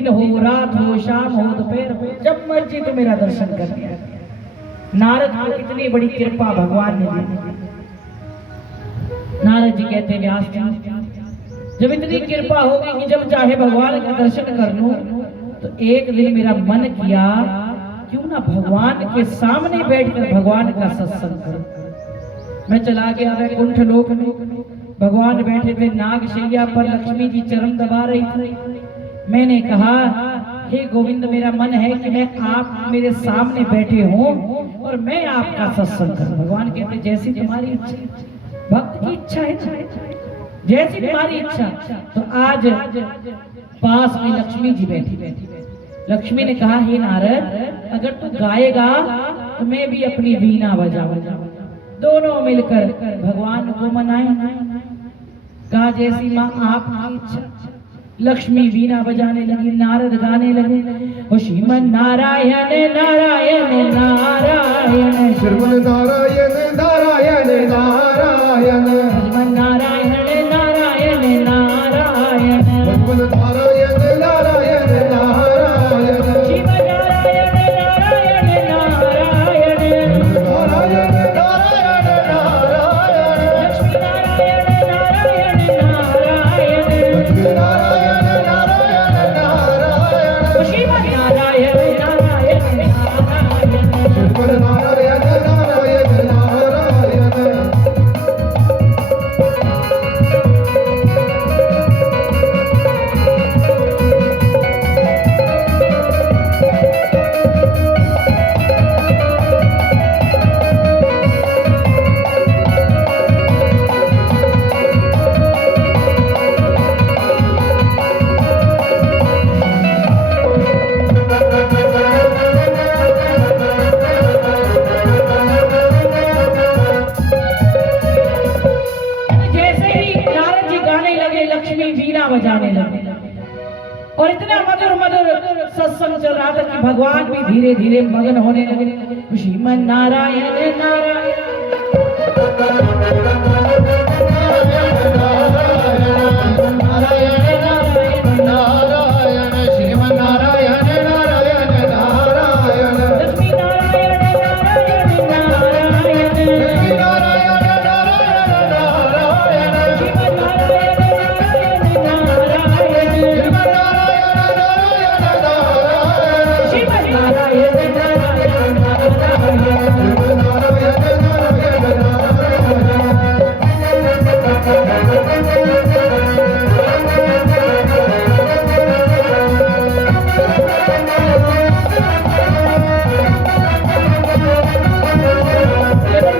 दिन हो, रात हो, शाम हो, दोपहर हो, जब मर्जी तो मेरा दर्शन कर लिया। नारद को इतनी बड़ी कृपा भगवान ने दी। नारद जी कहते व्यास जी, जब इतनी कृपा होगी कि जब चाहे भगवान का दर्शन कर लूं, तो एक दिन मेरा मन किया क्यों ना भगवान के सामने बैठकर भगवान का सत्संग करूं। मैं चला गया वैकुंठ लोक में, भगवान बैठे थे नागशैया पर, लक्ष्मी जी चरण दबा रही थी। मैंने कहा हे गोविंद, मेरा मन है कि मैं आप मेरे सामने बैठे हों और मैं आपका सत्संग करूं। भगवान कहते जैसी तुम्हारी इच्छा, भक्त की इच्छा है, जैसी तुम्हारी इच्छा। तो आज पास में लक्ष्मी जी बैठी। लक्ष्मी ने कहा हे नारद, अगर तू गाएगा तो मैं भी अपनी वीणा बजाऊंगा, दोनों मिलकर भगवान को मनाएं। कहा जैसी माँ आपकी इच्छा। लक्ष्मी वीणा बजाने लगी, नारद गाने लगे, ओ श्रीमन नारायण नारायण नारायण, श्रीमन नारायण नारायण नारायण, श्रीमन नारायण नारायण नारायण, श्रीमन नारायण नारायण नारायण, श्रीमन नारायण नारायण नारायण, नारायण नारायण नारायण, लक्ष्मी नारायण नारायण नारायण, लक्ष्मी नारायण नारायण नारायण, ओ श्रीमन नारायण नारायण नारायण, श्रीमन नारायण नारायण नारायण। जैसे ही नारद जी गाने लगे, लक्ष्मी वीणा बजाने लगे और इतना मधुर मधुर सत्संग चल रहा था कि भगवान भी धीरे धीरे मगन होने लगे। श्रीमन नारायण नारायण, नारायण श्रीमन नारायण नारायण नारायण, लक्ष्मी नारायण नारायण नारायण, लक्ष्मी नारायण नारायण नारायण, श्रीमन नारायण नारायण नारायण, श्रीमन नारायण नारायण नारायण, श्रीमन नारायण नारायण नारायण। श्रीमन नारायण नारायण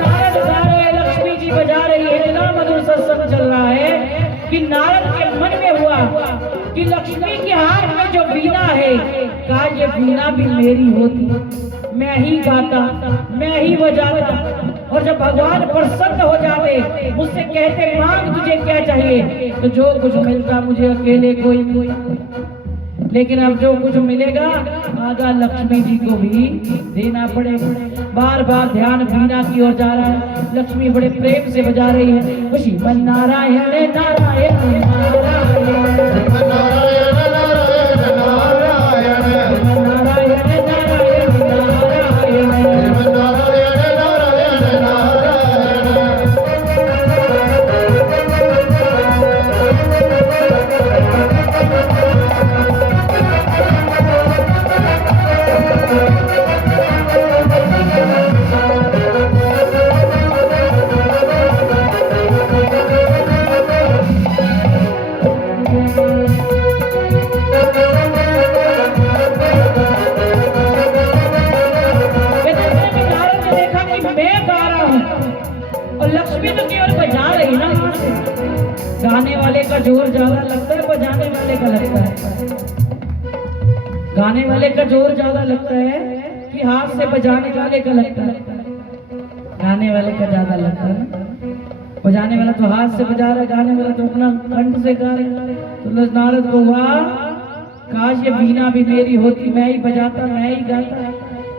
नारद गा रहे हैं, लक्ष्मी जी बजा रही है, इतना मधुर सत्संग चल रहा है कि नारद के मन में हुआ कि लक्ष्मी के हाथ में जो वीणा है, काश ये वीणा भी मेरी होती, मैं ही गाता, मैं ही बजाता। और जब भगवान प्रसन्न हो जाते, मुझसे कहते मांग तुझे क्या चाहिए, तो जो कुछ मिलता मुझे अकेले कोई। लेकिन अब जो कुछ मिलेगा आगा लक्ष्मी जी को भी देना पड़ेगा। बार बार ध्यान वीणा की ओर जा रहा है, लक्ष्मी बड़े प्रेम से बजा रही है, श्रीमन नारायण नारायण नारायण, श्रीमन नारायण नारायण नारायण, श्रीमन नारायण नारायण नारायण, श्रीमन नारायण नारायण नारायण। गाने वाले का जोर ज्यादा लगता है, बजाने वाले का लगता है। गाने वाले का जोर ज्यादा लगता है कि हाथ से बजाने वाले का लगता है? गाने वाले का ज्यादा लगता है। बजाने वाला तो हाथ से बजा रहा है, गाने वाला तो अपना कंठ से गा रहा है। तो नारद को हुआ काश ये वीणा भी मेरी होती, मैं ही बजाता, मैं ही गाता।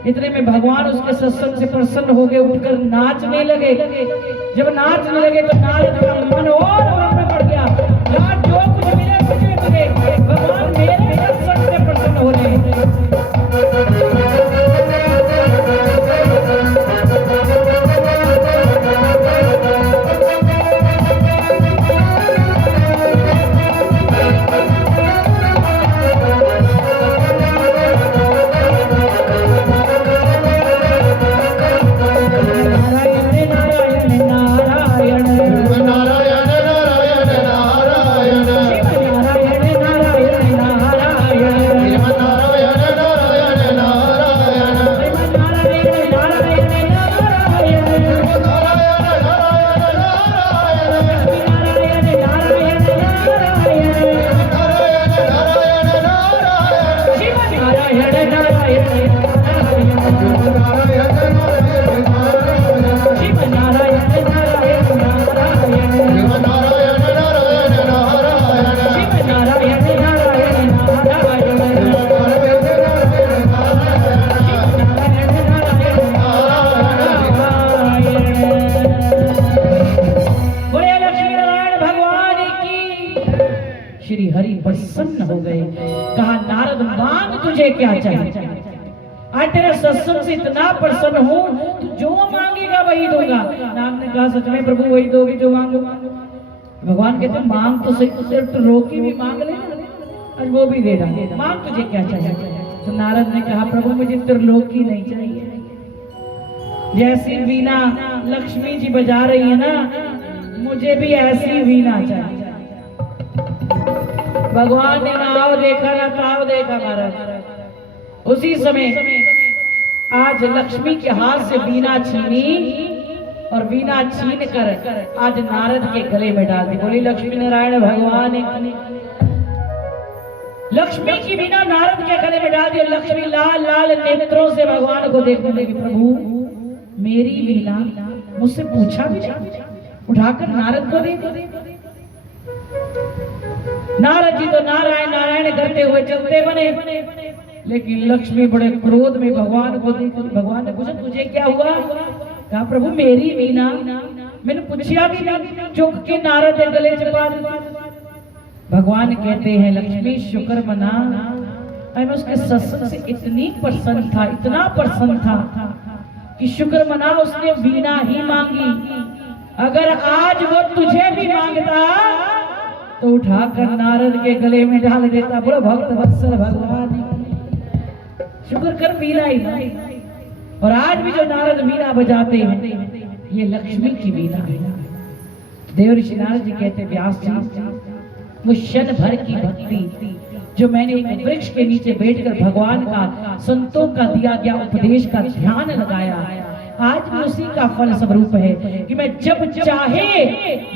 इतने में भगवान उसके सत्संग से प्रसन्न हो गए, उठकर नाचने लगे। जब नाचने लगे तो नारद का मन और में पड़ गया, यार जो कुछ मिले मुझे मिले, भगवान मेरे सत्संग से कहा नारद मांग तुझे क्या चाहिए, आज तेरे सत्संग से इतना प्रसन्न हूँ, तू जो मांगेगा वही दूंगा। नारद ने कहा सच में प्रभु वही दोगे जो मांगूंगा। भगवान कहते मांग तो सही, तो सिर्फ त्रिलोकी भी मांग लेना, आज वो भी दे डाले, मांग तुझे क्या चाहिए। तो नारद ने कहा प्रभु मुझे त्रिलोकी नहीं चाहिए, जैसी वीणा लक्ष्मी जी बजा रही है ना, मुझे भी ऐसी वीणा चाहिए। भगवान ने ना आओ देखा ना ताव देखा महाराज। उसी समय आज लक्ष्मी के हाथ से वीणा छीनी और वीणा छीन कर आज नारद के गले में डाल दी। बोली लक्ष्मी नारायण भगवान ने लक्ष्मी की वीणा नारद के गले में डाल दी। लक्ष्मी लाल लाल नेत्रों से भगवान को देखने लगी, प्रभु मेरी वीणा मुझसे पूछा भी नहीं, उठाकर नारद को दे दी। नारद जी तो नारायण नारायण करते हुए चलते बने, लेकिन लक्ष्मी बड़े क्रोध में भगवान को देखी। भगवान ने पूछा तुझे क्या हुआ? कहा प्रभु मेरी वीणा मैंने पूछा भी नहीं, चुप के नारद के गले चपा दी। भगवान कहते हैं लक्ष्मी शुक्र मना, मैं उसके सत्संग से इतनी प्रसन्न था, इतना प्रसन्न था कि शुक्र मना उसने वीणा ही मांगी। अगर आज वो तुझे भी मांगता तो उठाकर नारद के गले में डाल देता। बड़ा भक्त वत्सल भगवान, शुक्र कर वीणा ही मांगी। और आज भी जो नारद वीणा बजाते हैं ये लक्ष्मी की वीणा है। देव ऋषि नारद जी कहते व्यास जी वो क्षण भर की भक्ति जो मैंने एक वृक्ष के नीचे बैठकर भगवान का संतों का दिया गया उपदेश का ध्यान लगाया, आज भी उसी का फल स्वरूप है कि मैं जब चाहे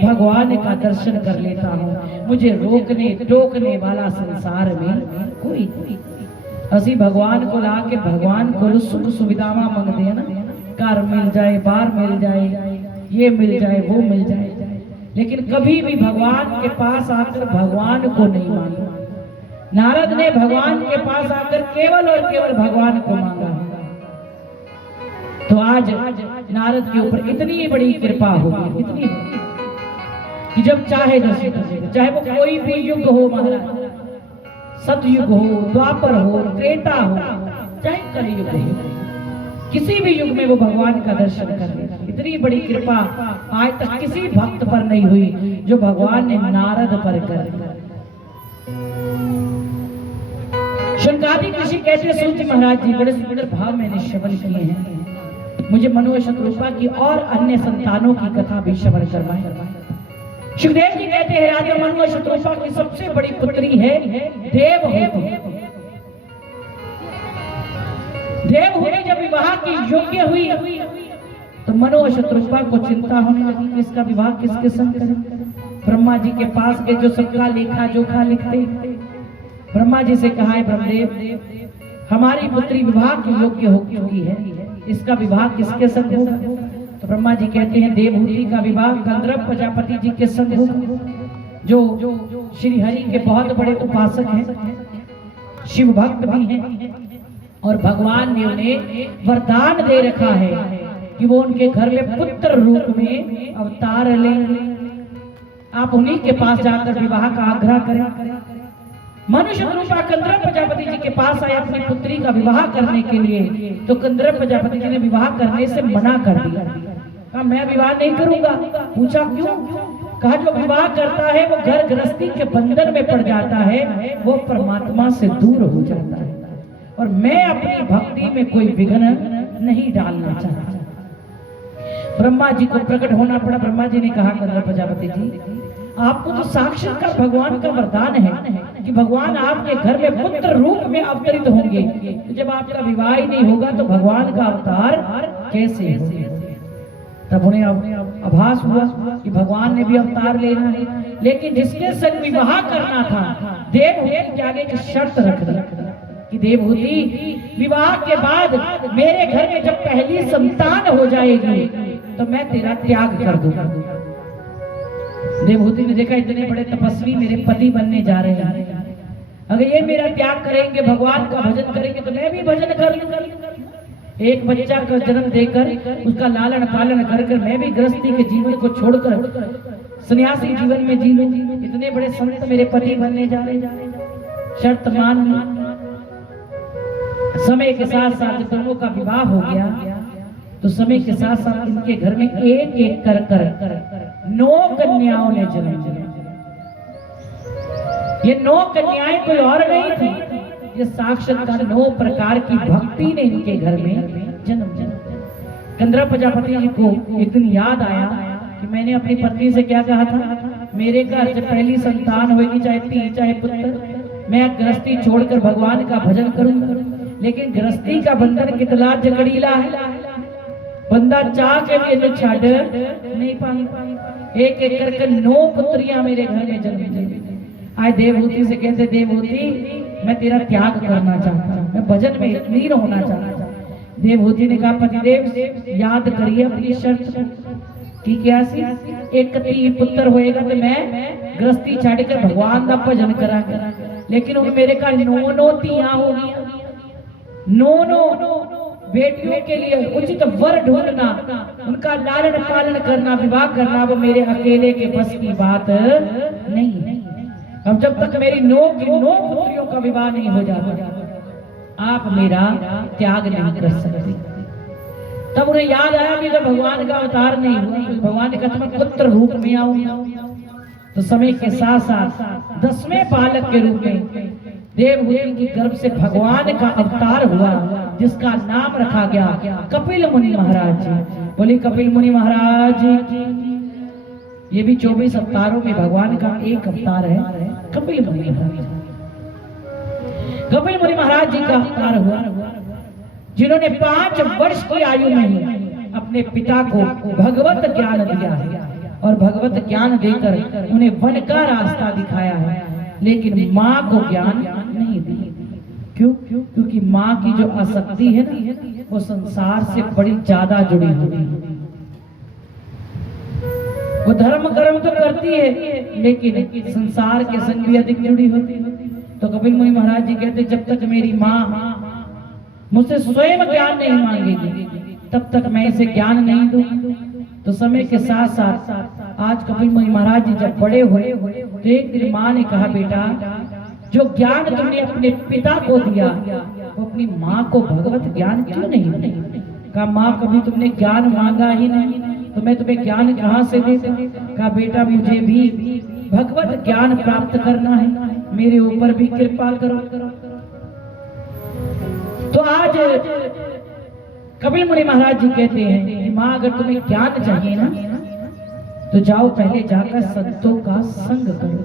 भगवान का दर्शन कर लेता हूँ। मुझे रोकने टोकने वाला संसार में कोई असी भगवान को ला के भगवान को सुख सुविधावां मंगते हैं ना, कार मिल जाए, बार मिल जाए, ये मिल जाए, वो मिल जाए, लेकिन कभी भी भगवान के पास आकर भगवान को नहीं मांगा। नारद ने भगवान के पास आकर केवल और केवल भगवान को मांगा। तो आज नारद के ऊपर इतनी बड़ी कृपा होगी, इतनी कि जब चाहे दर्शन कर सकते, चाहे वो कोई भी युग हो महाराज, सतयुग हो, द्वापर हो, त्रेता हो, चाहे कलयुग हो, किसी भी युग में वो भगवान का दर्शन कर ले। इतनी बड़ी कृपा आज तक किसी भक्त पर नहीं हुई जो भगवान ने नारद पर कर दी। शंकादिक ऋषि कहते हैं सूत जी महाराज जी बड़े सुंदर भाव मैंने श्रवण किए हैं, मुझे मनु शत्रुपा की और अन्य संतानों की कथा भी श्रवण करवाएं। सुखदेव जी कहते हैं राजा मनु शत्रुपा की सबसे बड़ी पुत्री है देवहूति। देवहूति जब विवाह की योग्य हुई तो मनु शत्रुपा को चिंता होने लगी कि इसका विवाह किसके संग करें। ब्रह्मा जी के पास गए जो सबका लेखा जोखा लिखते। ब्रह्मा जी से कहा है ब्रह्मदेव हमारी पुत्री विवाह की योग्य हो चुकी है, इसका विवाह किसके संग होगा? तो ब्रह्मा जी कहते हैं देवहूति का विवाह गंधर्व प्रजापति जी के संग होगा, जो श्री हरि के बहुत बड़े उपासक हैं, शिव भक्त भी हैं, और भगवान ने उन्हें वरदान दे रखा है कि वो उनके घर में पुत्र रूप में अवतार लें। आप उन्हीं के पास जाकर विवाह का आग्रह करें। मनुष्य रूपा गंधर्व प्रजापति जी के पास आया अपनी पुत्री का विवाह करने के लिए, तो गंधर्व प्रजापति जी ने विवाह करने से मना कर दिया। कहा मैं विवाह नहीं करूंगा। पूछा क्यों? कहा जो विवाह करता है वो घर गृहस्थी के बंधन में पड़ जाता है, वो परमात्मा से दूर हो जाता है, और मैं अपनी भक्ति में कोई विघ्न नहीं डालना चाहता। ब्रह्मा जी को प्रकट होना पड़ा। ब्रह्मा जी ने कहा गंधर्व प्रजापति जी आपको तो साक्षात्कार भगवान का वरदान है कि भगवान आपके घर में पुत्र रूप में अवतरित होंगे, तो जब आपका विवाह ही नहीं होगा तो भगवान का अवतार कैसे होगा? तब उन्हें आभास हुआ कि भगवान ने भी अवतार लेना है, लेकिन जिसके संग विवाह करना था देवहूति के आगे एक शर्त रख दी कि देवहूति विवाह के बाद मेरे घर में जब पहली संतान हो जाएगी तो मैं तेरा त्याग कर दूंगा। देवहूति ने देखा इतने बड़े तपस्वी मेरे पति बनने जा रहे हैं, अगर ये मेरा त्याग करेंगे, भगवान का भजन करेंगे तो मैं भी भजन कर लूंगा। एक बच्चा का जन्म देकर उसका लालन पालन कर मैं भी गृहस्थी के जीवन को छोड़कर सन्यासी जीवन में जी लूं। इतने बड़े संत मेरे पति बनने जा रहे हैं। शर्त मान ली। समय के साथ साथ जब दोनों का विवाह हो गया तो समय के साथ साथ इनके घर में एक एक कर 9 कन्याओं ने जन्म लिया। ये 9 कन्याएं कोई और नहीं थी, ये साक्षात 9 प्रकार की भक्ति ने इनके घर में जन्म लिया। गंधर्व प्रजापति जी को एक दिन याद आया कि मैंने अपनी पत्नी से क्या कहा था, मेरे घर से पहली संतान होगी, चाहे धी चाहे पुत्र, मैं गृहस्थी छोड़कर भगवान का भजन करूंगा। लेकिन गृहस्थी का बंधन कितना जकड़ीला है, बंदा चाह के भी इन्हें छाड़ नहीं पाई। एक एक करके 9 पुत्रियां मेरे घर में जन्म ली। आए देवहूति से कहते, देवहूति मैं तेरा त्याग करना चाहता हूँ, मैं भजन में लीन होना चाहता हूँ। देवहूति ने कहा, पतिदेव याद करिए अपनी शर्त की क्या सी, एक पुत्र होएगा तो मैं गृहस्थी छाड़कर भगवान का भजन करा। लेकिन उन मेरे का 9 तियां हो गया, 9 बेटियों के लिए उचित वर ढूंढना, उनका लालन पालन करना, विवाह करना, वो मेरे अकेले के बस की बात नहीं। अब जब तक मेरी 9 की 9 पुत्रियों का विवाह नहीं हो जाता, आप मेरा त्याग नहीं कर सकते। तब उन्हें याद आया कि जब भगवान का अवतार नहीं हुआ, भगवान ने कहा मैं पुत्र रूप में आऊंगा। तो समय के साथ साथ 10वें बालक के रूप में देवहूति की गर्भ से भगवान का अवतार हुआ, जिसका नाम रखा गया कपिल मुनि महाराज जी। बोली कपिल मुनि महाराज की। ये भी 24 अवतारों में भगवान का एक अवतार है, कपिल मुनि महाराज। कपिल मुनि महाराज जी का अवतार हुआ, जिन्होंने 5 वर्ष की आयु में अपने पिता को भगवत ज्ञान दिया है और भगवत ज्ञान देकर उन्हें वन का रास्ता दिखाया है। लेकिन माँ को ज्ञान नहीं दिया। क्यों? क्योंकि माँ की जो आसक्ति है ना, वो संसार से बड़ी ज्यादा जुड़ी हुई है। वो धर्म कर्म तो करती है, लेकिन संसार के संग भी अधिक जुड़ी होती है। तो कपिल मुनि महाराज जी कहते, जब तक मेरी माँ मुझसे स्वयं ज्ञान नहीं मांगेगी, तब तक मैं इसे ज्ञान नहीं दूं। तो समय के साथ साथ आज कपिल मुनि महाराज जी जब बड़े हुए तो एक दिन माँ ने कहा, बेटा जो ज्ञान तुमने अपने पिता को दिया, वो अपनी माँ को भगवत ज्ञान क्यों नहीं दिया? कहा, माँ कभी तुमने ज्ञान मांगा ही नहीं, तो मैं तुम्हें ज्ञान कहाँ से दे सकूं? कहा, बेटा मुझे भी भगवत ज्ञान प्राप्त करना है, मेरे ऊपर भी कृपा करो। तो आज कपिल मुनि महाराज जी कहते हैं कि माँ अगर तुम्हें ज्ञान चाहिए ना, तो जाओ पहले जाकर संतों का संग करो।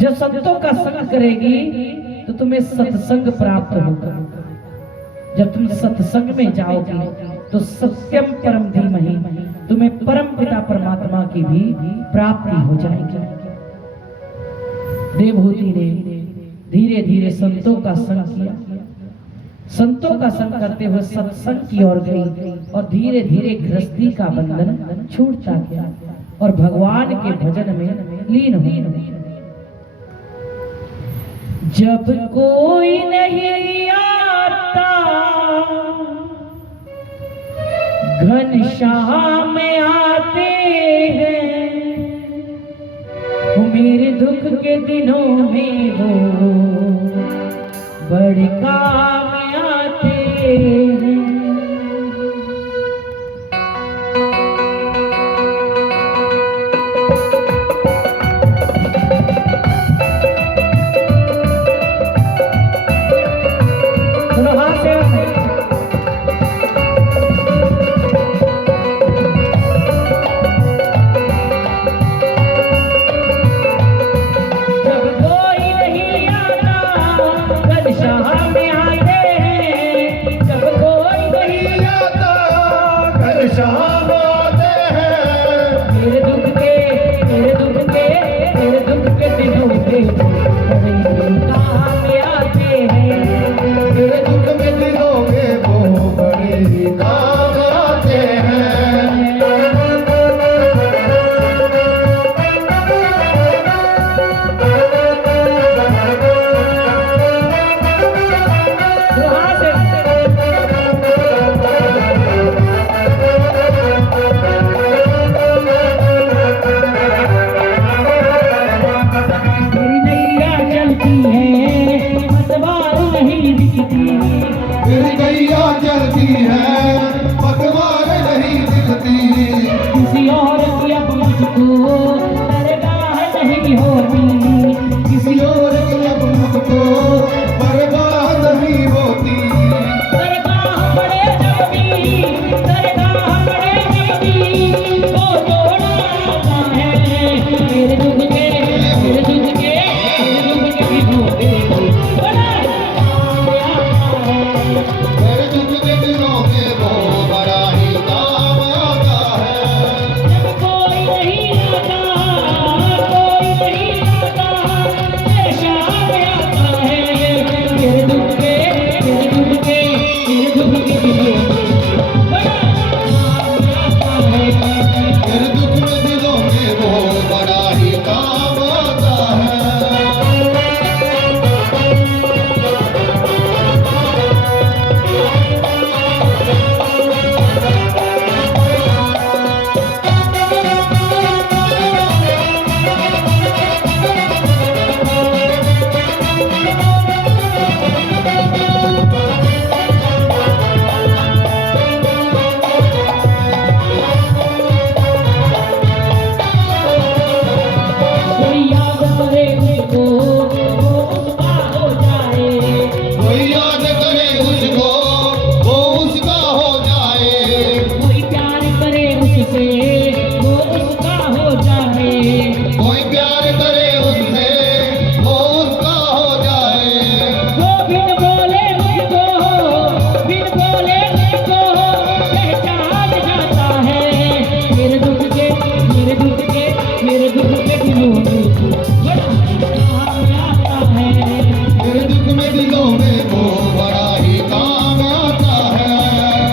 जब संतों का संग करेगी तो तुम्हें सत्संग प्राप्त होगा। जब तुम सत्संग में जाओगी तो सत्यम परम धीमहि, तुम्हें परम पिता परमात्मा की भी प्राप्ति हो जाएगी। देवहूति ने धीरे धीरे संतों का संग किया, संतों का संग करते हुए सत्संग की ओर गई और धीरे धीरे गृहस्थी का बंधन छूटता गया और भगवान के भजन में लीन हुई। जब कोई नहीं आता घनश्याम आते हैं, वो मेरे दुख के दिनों में वो बड़े काम आते हैं। जब कोई याद करे उसको वो उसका हो जाए, कोई याद करे उसको वो उसका हो जाए, कोई प्यार करे उससे वो उसका हो जाए, कोई प्यार करे उससे वो उसका हो जाए, वो बिन बोले मुझको पहचान जाता है। मेरे दुख के दिलों में बड़ा काम आता है। मेरे दुख में दिलों में वो बड़ा ही काम आता है।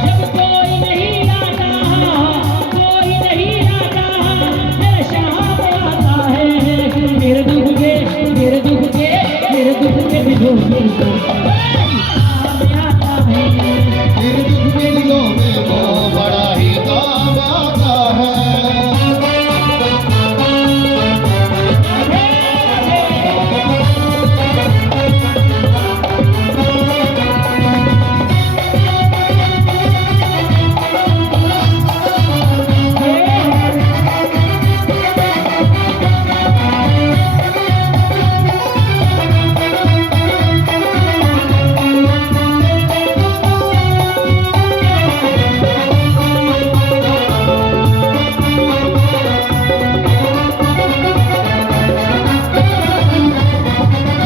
जब कोई नहीं आता मेरा शाम आता है। मेरे दुख के दिलों में काम आता है। मेरे दुख में दिलों में वो बड़ा ही काम आता है।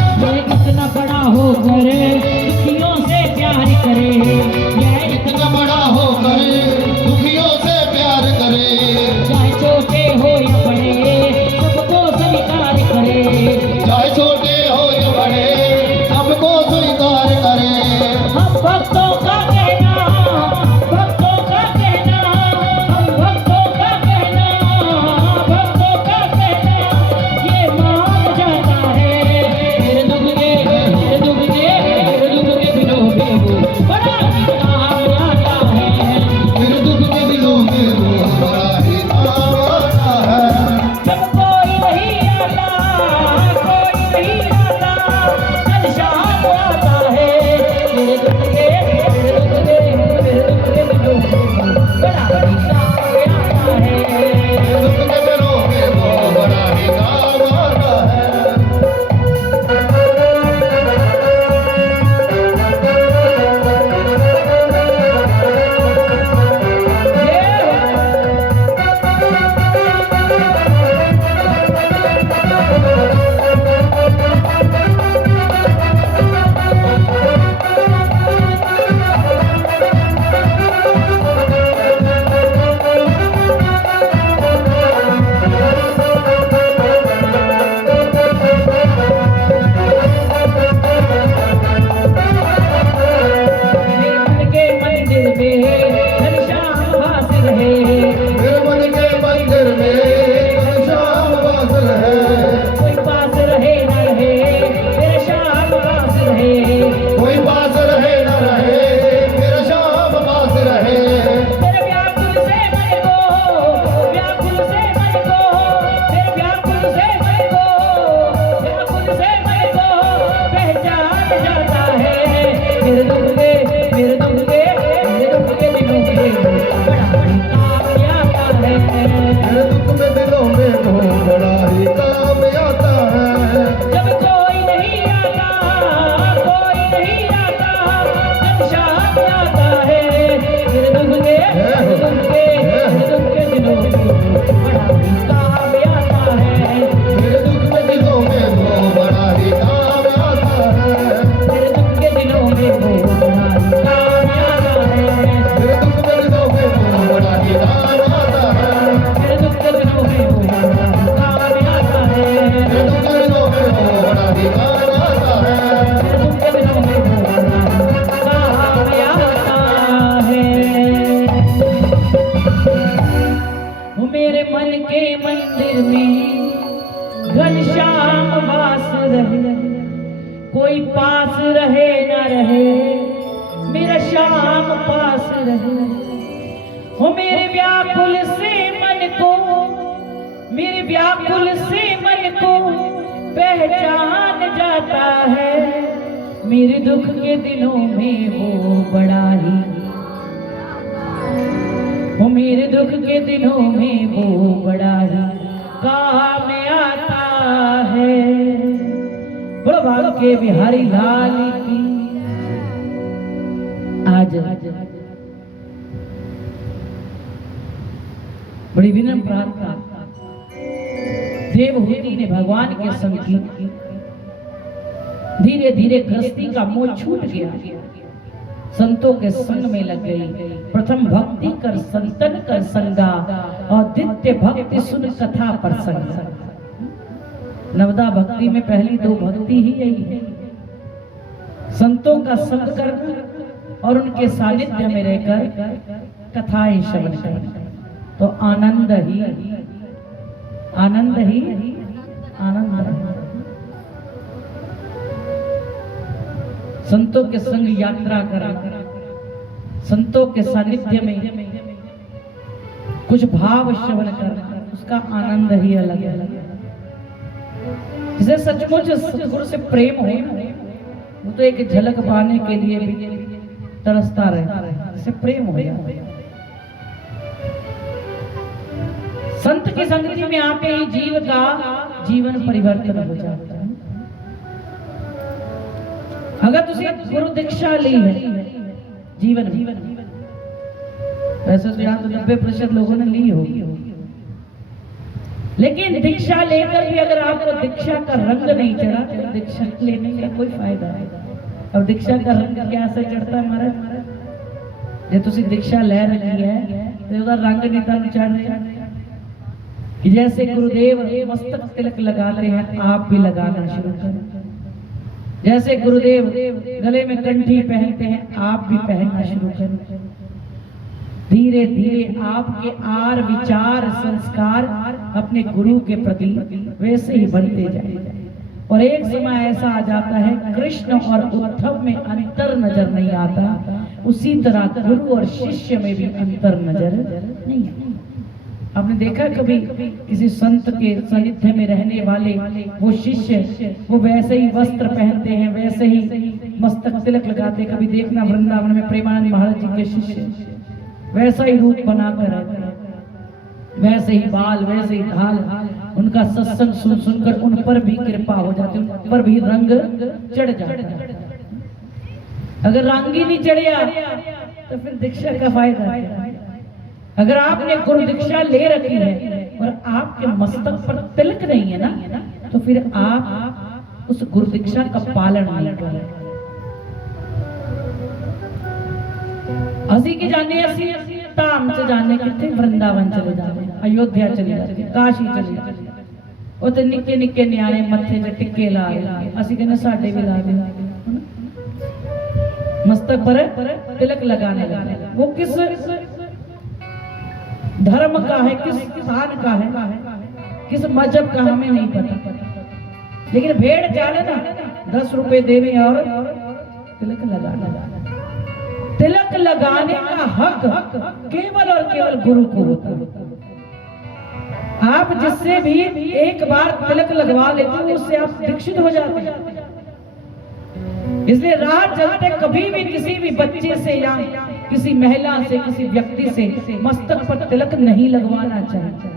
ये इतना बड़ा होकर दुखियों से प्यार करे, ये इतना बड़ा होकर दुखियों से प्यार करे, चाहे छोटे हो या बड़े सबको स्वीकार करे। चाहे छोटे हो या बड़े सबको स्वीकार करे। हम भक्तों का कहना ये मान जाता है। मेरे दुख के दिलों में वो बड़ा काम आता है। मेरे दुख के दिलों में वो बड़ा ही काम आता है। जब कोई नहीं आता कल शाम आता है। मेरे दुख के दिलों में बड़ा काम आता है। मेरे दुख के दिलों में वो बड़ा ही काम आता है। मेरे मन के मंदिर में घनश्याम वास रहे। मेरे मन के मंदिर में घनश्याम वास रहे। कोई पास रहे न रहे मेरे श्याम वास रहे। कोई पास रहे न रहे मेरा श्याम पास रहे। मेरे व्याकुल से मन को पहचान जाता है। मेरे दुख के दिलों में बड़ा काम आता है। मेरे दुख में दिलों में वो बड़ा ही काम आता है। जब कोई नहीं आता घनश्याम आता है। मेरे दुख के दिलों में बड़ा काम आता है। मेरे दुख में दिलों में वो बड़ा ही काम आता है। मेरे दुख के दिलों में वो बड़ा काम आता है। मेरे दुख में दिलों में वो बड़ा ही काम आता है। मेरे दुख के दिलों में वो बड़ा काम आता है। मेरे दुख के दिलों में वो बड़ा ही काम आता है। मेरे दुख के दिलों में वो बड़ा काम आता है। वो मेरे मन के मंदिर में घनश्याम वास रहे। कोई पास रहे न रहे मेरा श्याम पास रहे। वो मेरे व्याकुल से मन को पहचान जाता है। मेरे दुख के दिनों में वो बड़ा ही, वो मेरे दुख के दिनों में वो बड़ा ही काम आता है। बोलो बांके बिहारी लाल की। आज बड़ी विनम्र प्रार्थना, देवहूति ने भगवान के संग की। धीरे धीरे गृहस्थी का मोह छूट गया, संतों के संग में लग गई। प्रथम भक्ति कर संतन कर संगा, और द्वितीय भक्ति सुन कथा प्रसंग। नवदा भक्ति में पहली दो भक्ति ही यही है, संतों का संग करना और उनके सानिध्य में रहकर कथाएं श्रवण करना। तो आनंद ही आनंद ही आनंद है। संतों के संग यात्रा करना, संतों के सानिध्य में कुछ भाव श्रवण करना, उसका आनंद ही अलग है। जिसे सचमुच सतगुरु से प्रेम हो, वो तो एक झलक पाने के लिए भी तरसता रहता है, जिसे प्रेम हो जाए। संत की संगति में आके ही जीव का जीवन परिवर्तन हो जाता है। अगर तुझे गुरु दीक्षा ली है जीवन वैसे तो यहाँ तो 90% लोगों ने ली होगी, लेकिन दीक्षा लेकर भी अगर आपको दीक्षा का रंग नहीं चढ़ा तो दीक्षा लेने का कोई फायदा नहीं। अब दीक्षा का रंग कैसे चढ़ता है महाराज? जे तुसी दीक्षा ले रही है तो उसका रंग नहीं तन चढ़ रहा। जैसे गुरुदेव मस्तक तिलक लगाते हैं, आप भी लगाना शुरू करें। जैसे गुरुदेव गले में कंठी पहनते हैं, आप भी पहनना शुरू करें। धीरे धीरे आपके आर विचार संस्कार अपने गुरु के प्रति वैसे ही बनते जाएंगे, और एक समय ऐसा आ जाता है कृष्ण और उद्धव में अंतर नजर नहीं आता, उसी तरह गुरु और शिष्य में भी अंतर नजर नहीं आता। आपने देखा कभी किसी संत के सानिध्य में रहने वाले वो शिष्य वो वैसे ही वस्त्र पहनते हैं, वैसे ही मस्तक तिलक लगाते। कभी देखना वृंदावन में प्रेमानंद महाराज जी के शिष्य वैसा ही रूप बनाकर रहते हैं, वैसे ही बाल, वैसे ही ढाल। उनका सत्संग सुन सुनकर उन पर भी कृपा हो जाती, उन पर भी रंग चढ़ जाता है। अगर रंग ही नहीं चढ़िया तो फिर दीक्षा का फायदा क्या? अगर आपने गुरु दीक्षा ले रखी है और आपके मस्तक पर तिलक नहीं है ना, तो फिर आप उस गुरु दीक्षा का पालन नहीं कर रहे। हंसी की जाने हंसी ताम से जाने कितने वृंदावन चले जाते, अयोध्या चले जाते, काशी चले जाते। वो तो निक्के निक्के न्याणे मत्थे से टिक्के ला रहे, असि कहने साडे भी ला दे, मस्तक पर तिलक लगाने लगे। वो किस धर्म का है, किस स्थान का है, किस मजहब का हमें नहीं पता, लेकिन भेड़ चाले ना 10 रुपए देने और तिलक लगाना। तिलक लगाने का हक केवल और केवल गुरु को होता है। आप जिससे भी एक बार तिलक लगवा लेते हो उससे आप दीक्षित हो जाते हैं। इसलिए राह चलते कभी भी किसी भी बच्चे से या किसी महिला से, किसी व्यक्ति से मस्तक पर तिलक नहीं लगवाना चाहिए।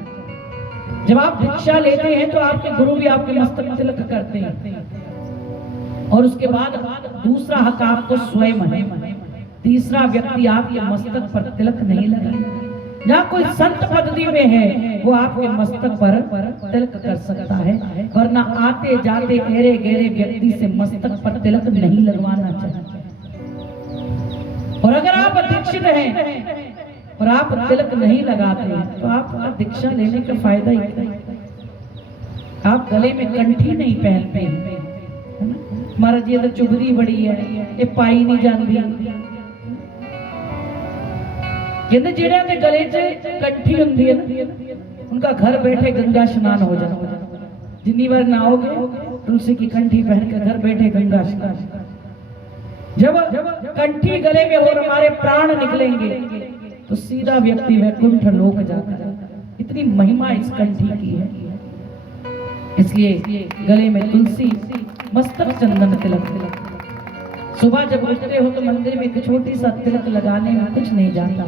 जब आप दीक्षा लेते हैं तो आपके गुरु भी आपके मस्तक पर तिलक करते हैं, और उसके बाद दूसरा हक आपको स्वयं है। तीसरा व्यक्ति आपके मस्तक पर तिलक नहीं लगाएगा। जहाँ कोई संत पदवी में है वो आपके मस्तक पर तिलक कर सकता है, वरना आते जाते एरे गहरे व्यक्ति से मस्तक पर तिलक नहीं लगवाना चाहिए। और अगर आप दीक्षित हैं और आप तिलक नहीं लगाते हैं तो आप दीक्षा लेने का फायदा ही क्या? आप गले में कंठी नहीं पहनते हैं, महाराज ये तो चुभदी बड़ी है, ये पाई नहीं जाती। कहते जेड़े के गले च कंठी हुंदी है ना, उनका घर बैठे गंगा स्नान हो जाता। जितनी बार नहाओगे तुलसी की कंठी पहनकर घर बैठे गंगा स्नान। जब कंठी गले में और हमारे प्राण निकलेंगे तो सीधा व्यक्ति वैकुंठ लोक जाता है। इतनी महिमा इस कंठी की है, इसलिए गले में तुलसी, मस्तक चंदन तिलक। सुबह जब उठते हो तो मंदिर में एक छोटी सा तिलक लगाने में कुछ नहीं जाता,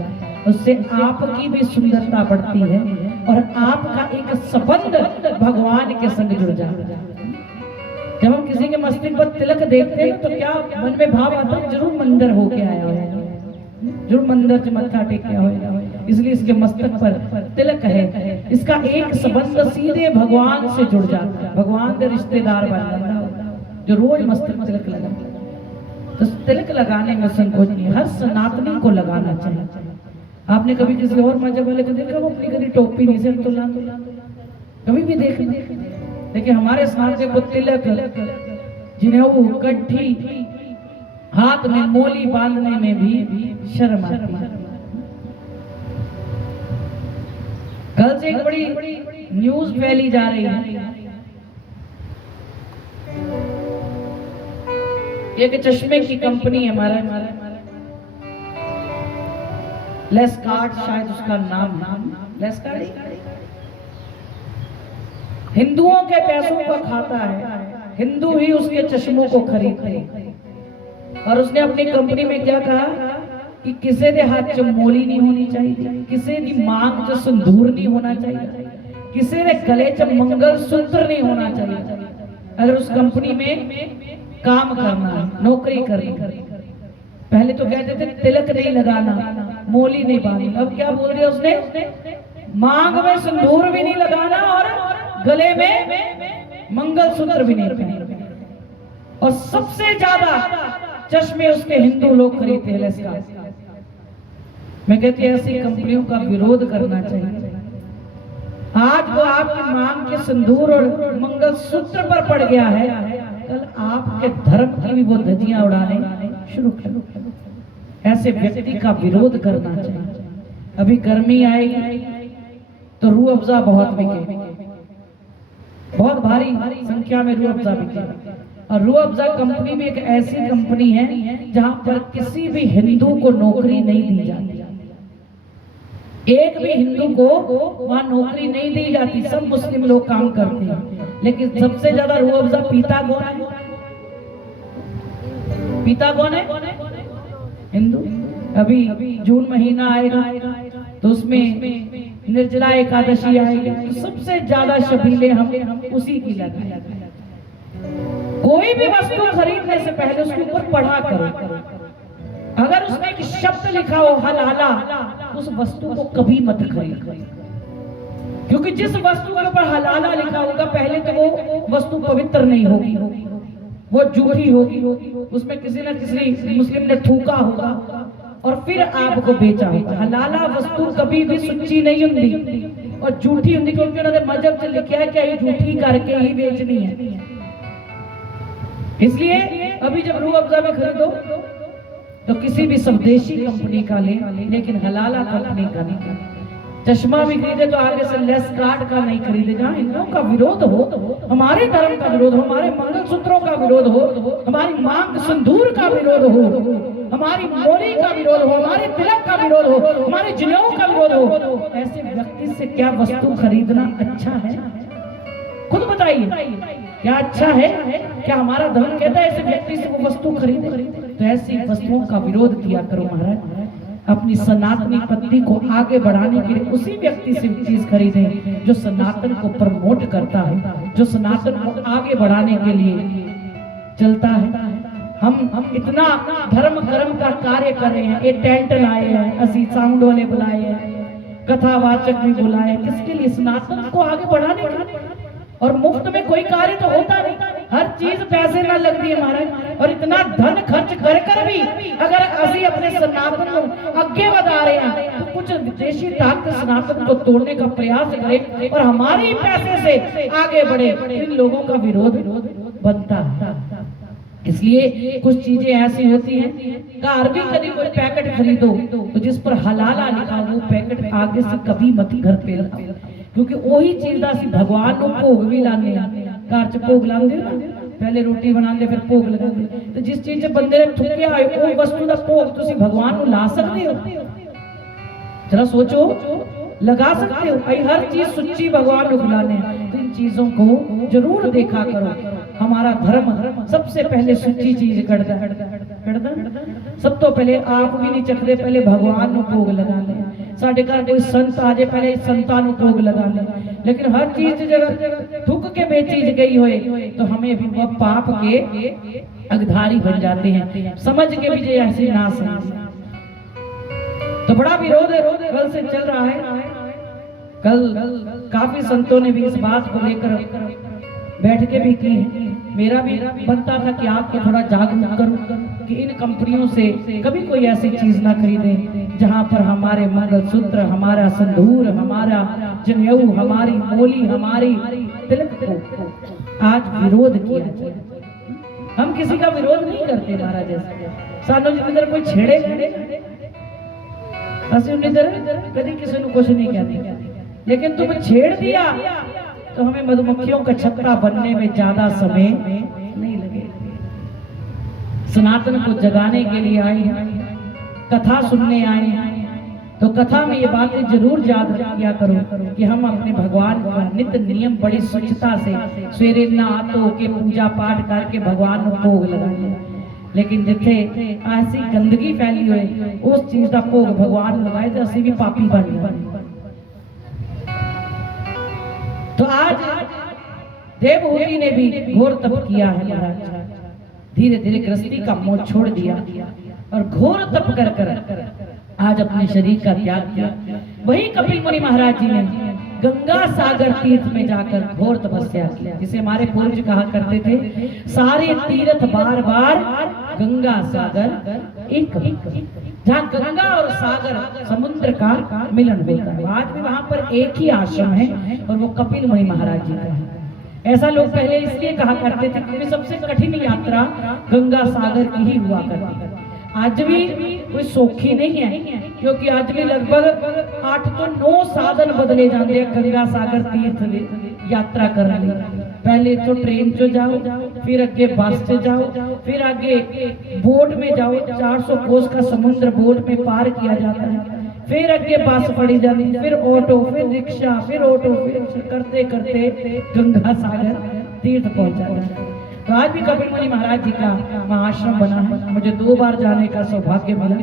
उससे आपकी भी सुंदरता बढ़ती है और आपका एक संबंध भगवान के संग जुड़ जाता है। जब हम किसी के मस्तक पर तिलक देखते हैं तो क्या मन में भाव आता है, जरूर मंदिर होके आया होगा, जरूर मंदिर से मत्था टेका होगा, इसलिए इसके मस्तक पर तिलक है। इसका एक संबंध सीधे भगवान से जुड़ जाता है, भगवान के रिश्तेदार बन जाता है जो रोज मस्तक तिलक लगाता है। तो तिलक लगाने में संकोच नहीं, हर सनातनी को लगाना चाहिए। आपने कभी किसी और मजहब वाले को देखा वो अपनी कभी टोपी नहीं सिर तो कभी भी देख, लेकिन हमारे सामने को तिलक, जिन्हें कट्ठी, हाथ में मोली बांधने में भी शर्म आती है। कल से एक बड़ी न्यूज फैली जा रही है, एक चश्मे की कंपनी है हमारा लेस्कार्ट, शायद उसका नाम लेस्कार्ट, हिंदुओं के पैसों का खाता है, हिंदू ही उसके चश्मों को खरीदते हैं। और उसने अपनी कंपनी में क्या कहा कि किसी के हाथ च मोली नहीं होनी चाहिए, किसी की मांग च सिंदूर नहीं होना चाहिए, किसी के गले च मंगल सूत्र नहीं होना चाहिए अगर उस कंपनी में काम करना है, नौकरी करनी। पहले तो कहते थे तिलक नहीं लगाना, मोली नहीं बांधनी, अब क्या बोल रही है उसने, मांग में सिंदूर भी नहीं लगाना और गले में मंगल सूत्र भी नहीं पहनना। और सबसे ज्यादा चश्मे उसके हिंदू लोग खरीदते हैं लेस्का। मैं कहती हूँ ऐसी कंपनियों का विरोध करना चाहिए। आज वो आपकी मांग के सिंदूर और मंगल सूत्र पर पड़ गया है, कल आपके धर्म की भी वो धज्जियां उड़ाने शुरू कर। ऐसे व्यक्ति का विरोध करना चाहिए। अभी गर्मी आएगी तो रूह अफ़ज़ा बहुत बिके, बहुत भारी संख्या में रूह अफ़ज़ा बिके। और रूह अफ़ज़ा कंपनी भी एक ऐसी कंपनी है जहां पर किसी भी हिंदू को नौकरी नहीं दी जाती, एक भी हिंदू को वहां नौकरी नहीं दी जाती, सब मुस्लिम लोग काम करते हैं। लेकिन सबसे ज्यादा रूह अफ़ज़ा पीता कौन है? पीता कौन है? हिंदू। अभी जून महीना आएगा तो उसमें निर्जला एकादशी आएगी, तो सबसे ज्यादा शबीले हम उसी की लगाएंगे। कोई भी वस्तु खरीदने से पहले उसके ऊपर पढ़ा करो, अगर उसमें एक शब्द लिखा हो हलाला, उस वस्तु को कभी मत खरीदो, क्योंकि जिस वस्तु के ऊपर हलाला लिखा होगा पहले तो वो वस्तु पवित्र नहीं होगी, वो झूठी होगी, उसमें किसी न किसी मुस्लिम ने थूका होगा और फिर आपको बेचा होगा। हलाला वस्तु कभी भी सच्ची नहीं होती और झूठी होती, क्योंकि उन्होंने मजहब से लिखा है कि ये झूठी करके ही बेचनी है। इसलिए अभी जब रूह अफ़ज़ा में खरीदो तो किसी भी स्वदेशी कंपनी का ले, लेकिन हलाला कंपनी का नहीं। चश्मा भी खरीदे तो आगे से लेस्कार्ट का नहीं खरीदे। जहाँ हिंदुओं का विरोध हो, हमारे धर्म का विरोध हो, हमारे मंगलसूत्रों का विरोध हो, हमारी मांग सिंदूर का विरोध हो, हमारी मोली का विरोध हो, हमारे तिलक का विरोध हो, हमारे जनेऊ का विरोध हो, ऐसे व्यक्ति से क्या वस्तु खरीदना अच्छा है? खुद बताइए, क्या अच्छा है? क्या हमारा धर्म कहता है ऐसे व्यक्ति से वो वस्तु खरीदे? तो ऐसी वस्तुओं का विरोध किया करो महाराज। अपनी सनातनी पद्धति को आगे बढ़ाने के लिए उसी व्यक्ति से चीज खरीदे जो सनातन को प्रमोट करता है, जो सनातन को आगे बढ़ाने के लिए चलता है। हम इतना धर्म कर्म का कार्य कर रहे हैं, ये टेंट लाए हैं, असी साउंड वाले बुलाए हैं, कथावाचक भी बुलाए, किसके लिए? सनातन को आगे बढ़ाने के लिए। और मुफ्त में कोई कार्य तो होता नहीं, हर चीज पैसे ना लगती है महाराज। और इतना धन खर्च कर भी अगर असी अपने सनातन को आगे बढ़ा रहे हैं तो कुछ विदेशी ताकत सनातन को तोड़ने का प्रयास करे और हमारे ही पैसे से आगे बढ़े, इन लोगों का विरोध बनता है। इसलिए कुछ चीजें ऐसी होती हैं, कार भी कभी कोई पैकेट खरीदो तो जिस पर हलाला लिखा वो पैकेट आगे से कभी मत घर पे लाओ, क्योंकि वही चीज असी भगवान को भोग भी लाने, घर च भोग लाते ना, पहले रोटी बनाते फिर भोग लगाते। तो जिस चीज से बंदे ने थुकिया है वो वस्तु का भोग तुसी भगवान को ला सकते हो? जरा सोचो, लगा सकते हो? भाई हर चीज सच्ची भगवान को खिलाने, तो इन चीजों को जरूर देखा करो। हमारा धर्म सबसे पहले सच्ची चीज करता है। तो पहले आप भी नहीं चखते, पहले भगवान ਨੂੰ ਭੋਗ लगा ले। साढ़े घर कोई संत आ जाए पहले संतां ਨੂੰ ਭੋਗ लगा ले। लेकिन हर चीज जब थूक के बेचीज गई होए तो हमें भी वह पाप के अगधारी बन जाते हैं, समझ के भी जो ऐसे ना समझे। तो बड़ा विरोध कल से चल रहा है। कल काफी संतों ने भी इस बात को लेकर बैठ के भी की है। मेरा भी बनता था कि आपको थोड़ा जागरूक करूं कि इन कंपनियों से कभी कोई ऐसी चीज ना खरीदे जहां पर हमारे मंगलसूत्र, हमारा संदूर, हमारा जनेऊ, हमारी मोली, हमारी तिलक को आज विरोध किया जाए। हम किसी का विरोध नहीं करते महाराज, सानू जिधर कोई छेड़े असि कभी किसी को कुछ नहीं कहते, लेकिन तुम छेड़ दिया तो हमें मधुमक्खियों का छत्ता बनने में ज्यादा समय नहीं लगेगा। सनातन को जगाने के लिए आए हैं, कथा सुनने आए हैं, तो कथा में ये बातें जरूर याद किया करो कि हम अपने भगवान का नित्य नियम बड़ी स्वच्छता से सवेरे नहा धो के पूजा पाठ करके भगवान को भोग लगाए। लेकिन जिथे ऐसी गंदगी फैली हुई उस चीज का भोग भगवान लगाए तो असि भी पापी बन गए। तो आज देवहूति ने भी घोर तप किया है महाराज, धीरे धीरे गृहस्थी का मोह छोड़ दिया और घोर तप कर कर आज अपने शरीर का त्याग किया। वही कपिल मुनि महाराज जी ने गंगा सागर तीर्थ में जाकर घोर तपस्या किया, जिसे हमारे पूर्वज कहा करते थे सारे तीर्थ बार बार गंगा सागर एक, जहाँ गंगा और सागर समुद्र का मिलन होता है। आज भी वहां पर एक ही आश्रम है और वो कपिल मुनि महाराज जी का है। ऐसा लोग पहले इसलिए कहा करते थे क्योंकि सबसे कठिन यात्रा गंगा सागर की ही हुआ करती है। आज भी कोई सौखी नहीं है, क्योंकि आज भी लगभग 8 तो 9 साधन बदले जाते हैं गंगा सागर तीर्थ यात्रा करने। पहले तो ट्रेन से जाओ, फिर आगे बस से जाओ, फिर आगे बोट में जाओ, 400 कोस का समुद्र बोट में पार किया जाता है, फिर आगे बस पड़ी जाती है, फिर ऑटो, फिर रिक्शा, फिर ऑटो, फिर करते करते गंगा सागर तीर्थ पहुंच जाता है। तो आज भी कपिल मुनि महाराज जी का महाआश्रम बना है। मुझे 2 बार जाने का सौभाग्य मिला।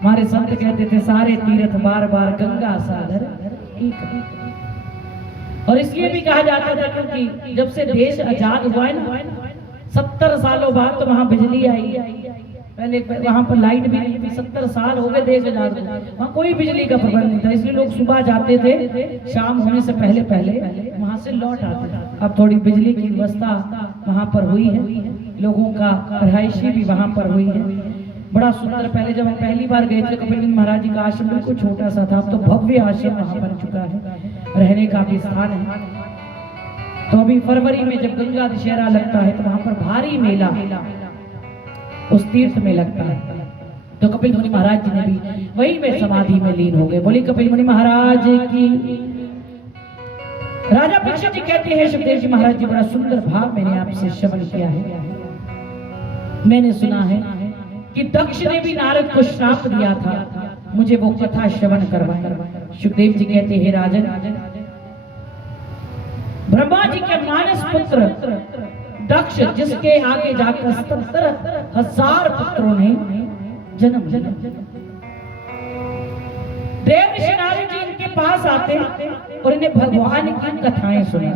हमारे संत कहते थे सारे तीर्थ बार बार गंगा सागर एक। और इसलिए भी कहा जाता था क्योंकि जब से देश आजाद हुआ है ना, 70 सालों बाद तो वहां बिजली आई। पहले वहां पर लाइट भी नहीं थी, 70 साल हो गए देश आजाद हुए, वहां कोई बिजली का प्रबंध नहीं था। इसलिए लोग सुबह जाते थे, शाम होने से पहले पहले वहां से लौट आते थे। अब थोड़ी बिजली की व्यवस्था वहां पर हुई है, लोगों का रहायशी भी वहां पर हुई है। बड़ा सुंदर, पहले जब हम पहली बार गए थे कपिल मुनि महाराज जी का आश्रम बिल्कुल छोटा सा था, अब तो भव्य आश्रम वहां बन चुका है, रहने का भी स्थान है। तो अभी फरवरी में जब गंगा दशहरा लगता है तो वहां पर भारी मेला उस तीर्थ में लगता है। तो कपिल मुनि महाराज जी ने भी वही में समाधि में लीन हो गए। बोली कपिल मुनि महाराज की। राजा परीक्षित जी कहते हैं सुखदेव जी महाराज जी बड़ा सुंदर भाव मैंने आपसे श्रवण किया है। मैंने सुना है कि दक्ष ने भी नारद को श्राप दिया था, मुझे वो कथा श्रवण करवाए। सुखदेव जी कहते हैं राजन, ब्रह्मा जी के मानस पुत्र दक्ष, जिसके आगे जाकर 70,000 पुत्रों ने जन्म लिया। देव ऋषि नारद जी इनके पास आते और इन्हें भगवान की कथाएं सुना।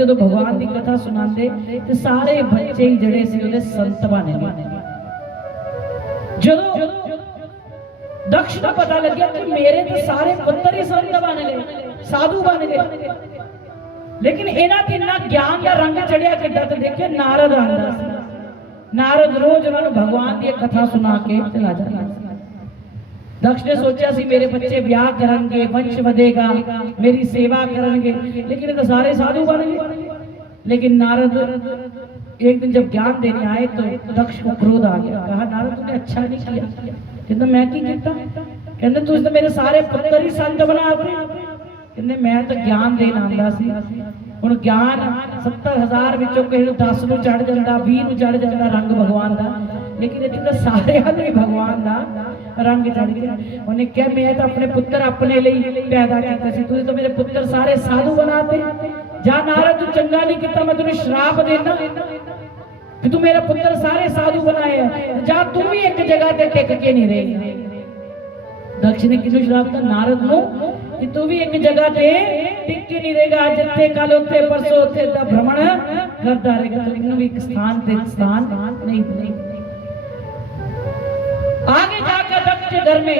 जो भगवान की कथा सुनाते तो सारे बच्चे ही जड़े से उन्हें संत बने। जो दक्ष को पता लग गया कि मेरे तो सारे पुत्र ही संत बने गए, साधु बने गए, लेकिन इन्हां ते इन्ना ज्ञान का रंग चढ़िया कि दर्द देखे नारद आंदा सी। नारद रोज उन्होंने भगवान की कथा सुना के चला जाता। दक्ष ने सोचा सी मेरे बच्चे ब्याह करेंगे, वंश बढ़ेगा, मेरी सेवा करेंगे, लेकिन तो सारे साधु बन गए। लेकिन नारद एक दिन जब ज्ञान देने आए तो दक्ष को क्रोध आ गया। कहा नारद तूने अच्छा नहीं किया। कहते मैं की किया? कहते तू तो मेरे सारे पुत्र ही संत बना दे। कहते मैं तो ज्ञान देना आंदा सी। ਹੁਣ ज्ञान 70,000 ਵਿੱਚੋਂ ਕਿਸੇ ਨੂੰ 10 ਨੂੰ ਚੜ ਜਾਂਦਾ, 20 ਨੂੰ ਚੜ ਜਾਂਦਾ ਰੰਗ ਭਗਵਾਨ ਦਾ, लेकिन इतने तो सारे में भगवान का रंग चढ़ गया। उन्हें क्या मैं तो अपने पुत्र अपने लिए पैदा किया सी, तू तो मेरे पुत्र सारे साधु बनाते। जा नारद तू चंगा नहीं किया, मैं तुझे श्राप देना कि तू मेरे पुत्र सारे साधु बनाए। जा तू भी जगह ते टिक के नहीं रहेगी। दक्ष ने किनु श्राप था नारद नु कि तू भी एक जगह ते टिक के नहीं रहेगा, जिथे कल उथे परसों उथे दा भ्रमण करता रहेगा, तो इनु भी एक स्थान ते स्थान नहीं बनेगा। आगे जाकर दक्ष के घर में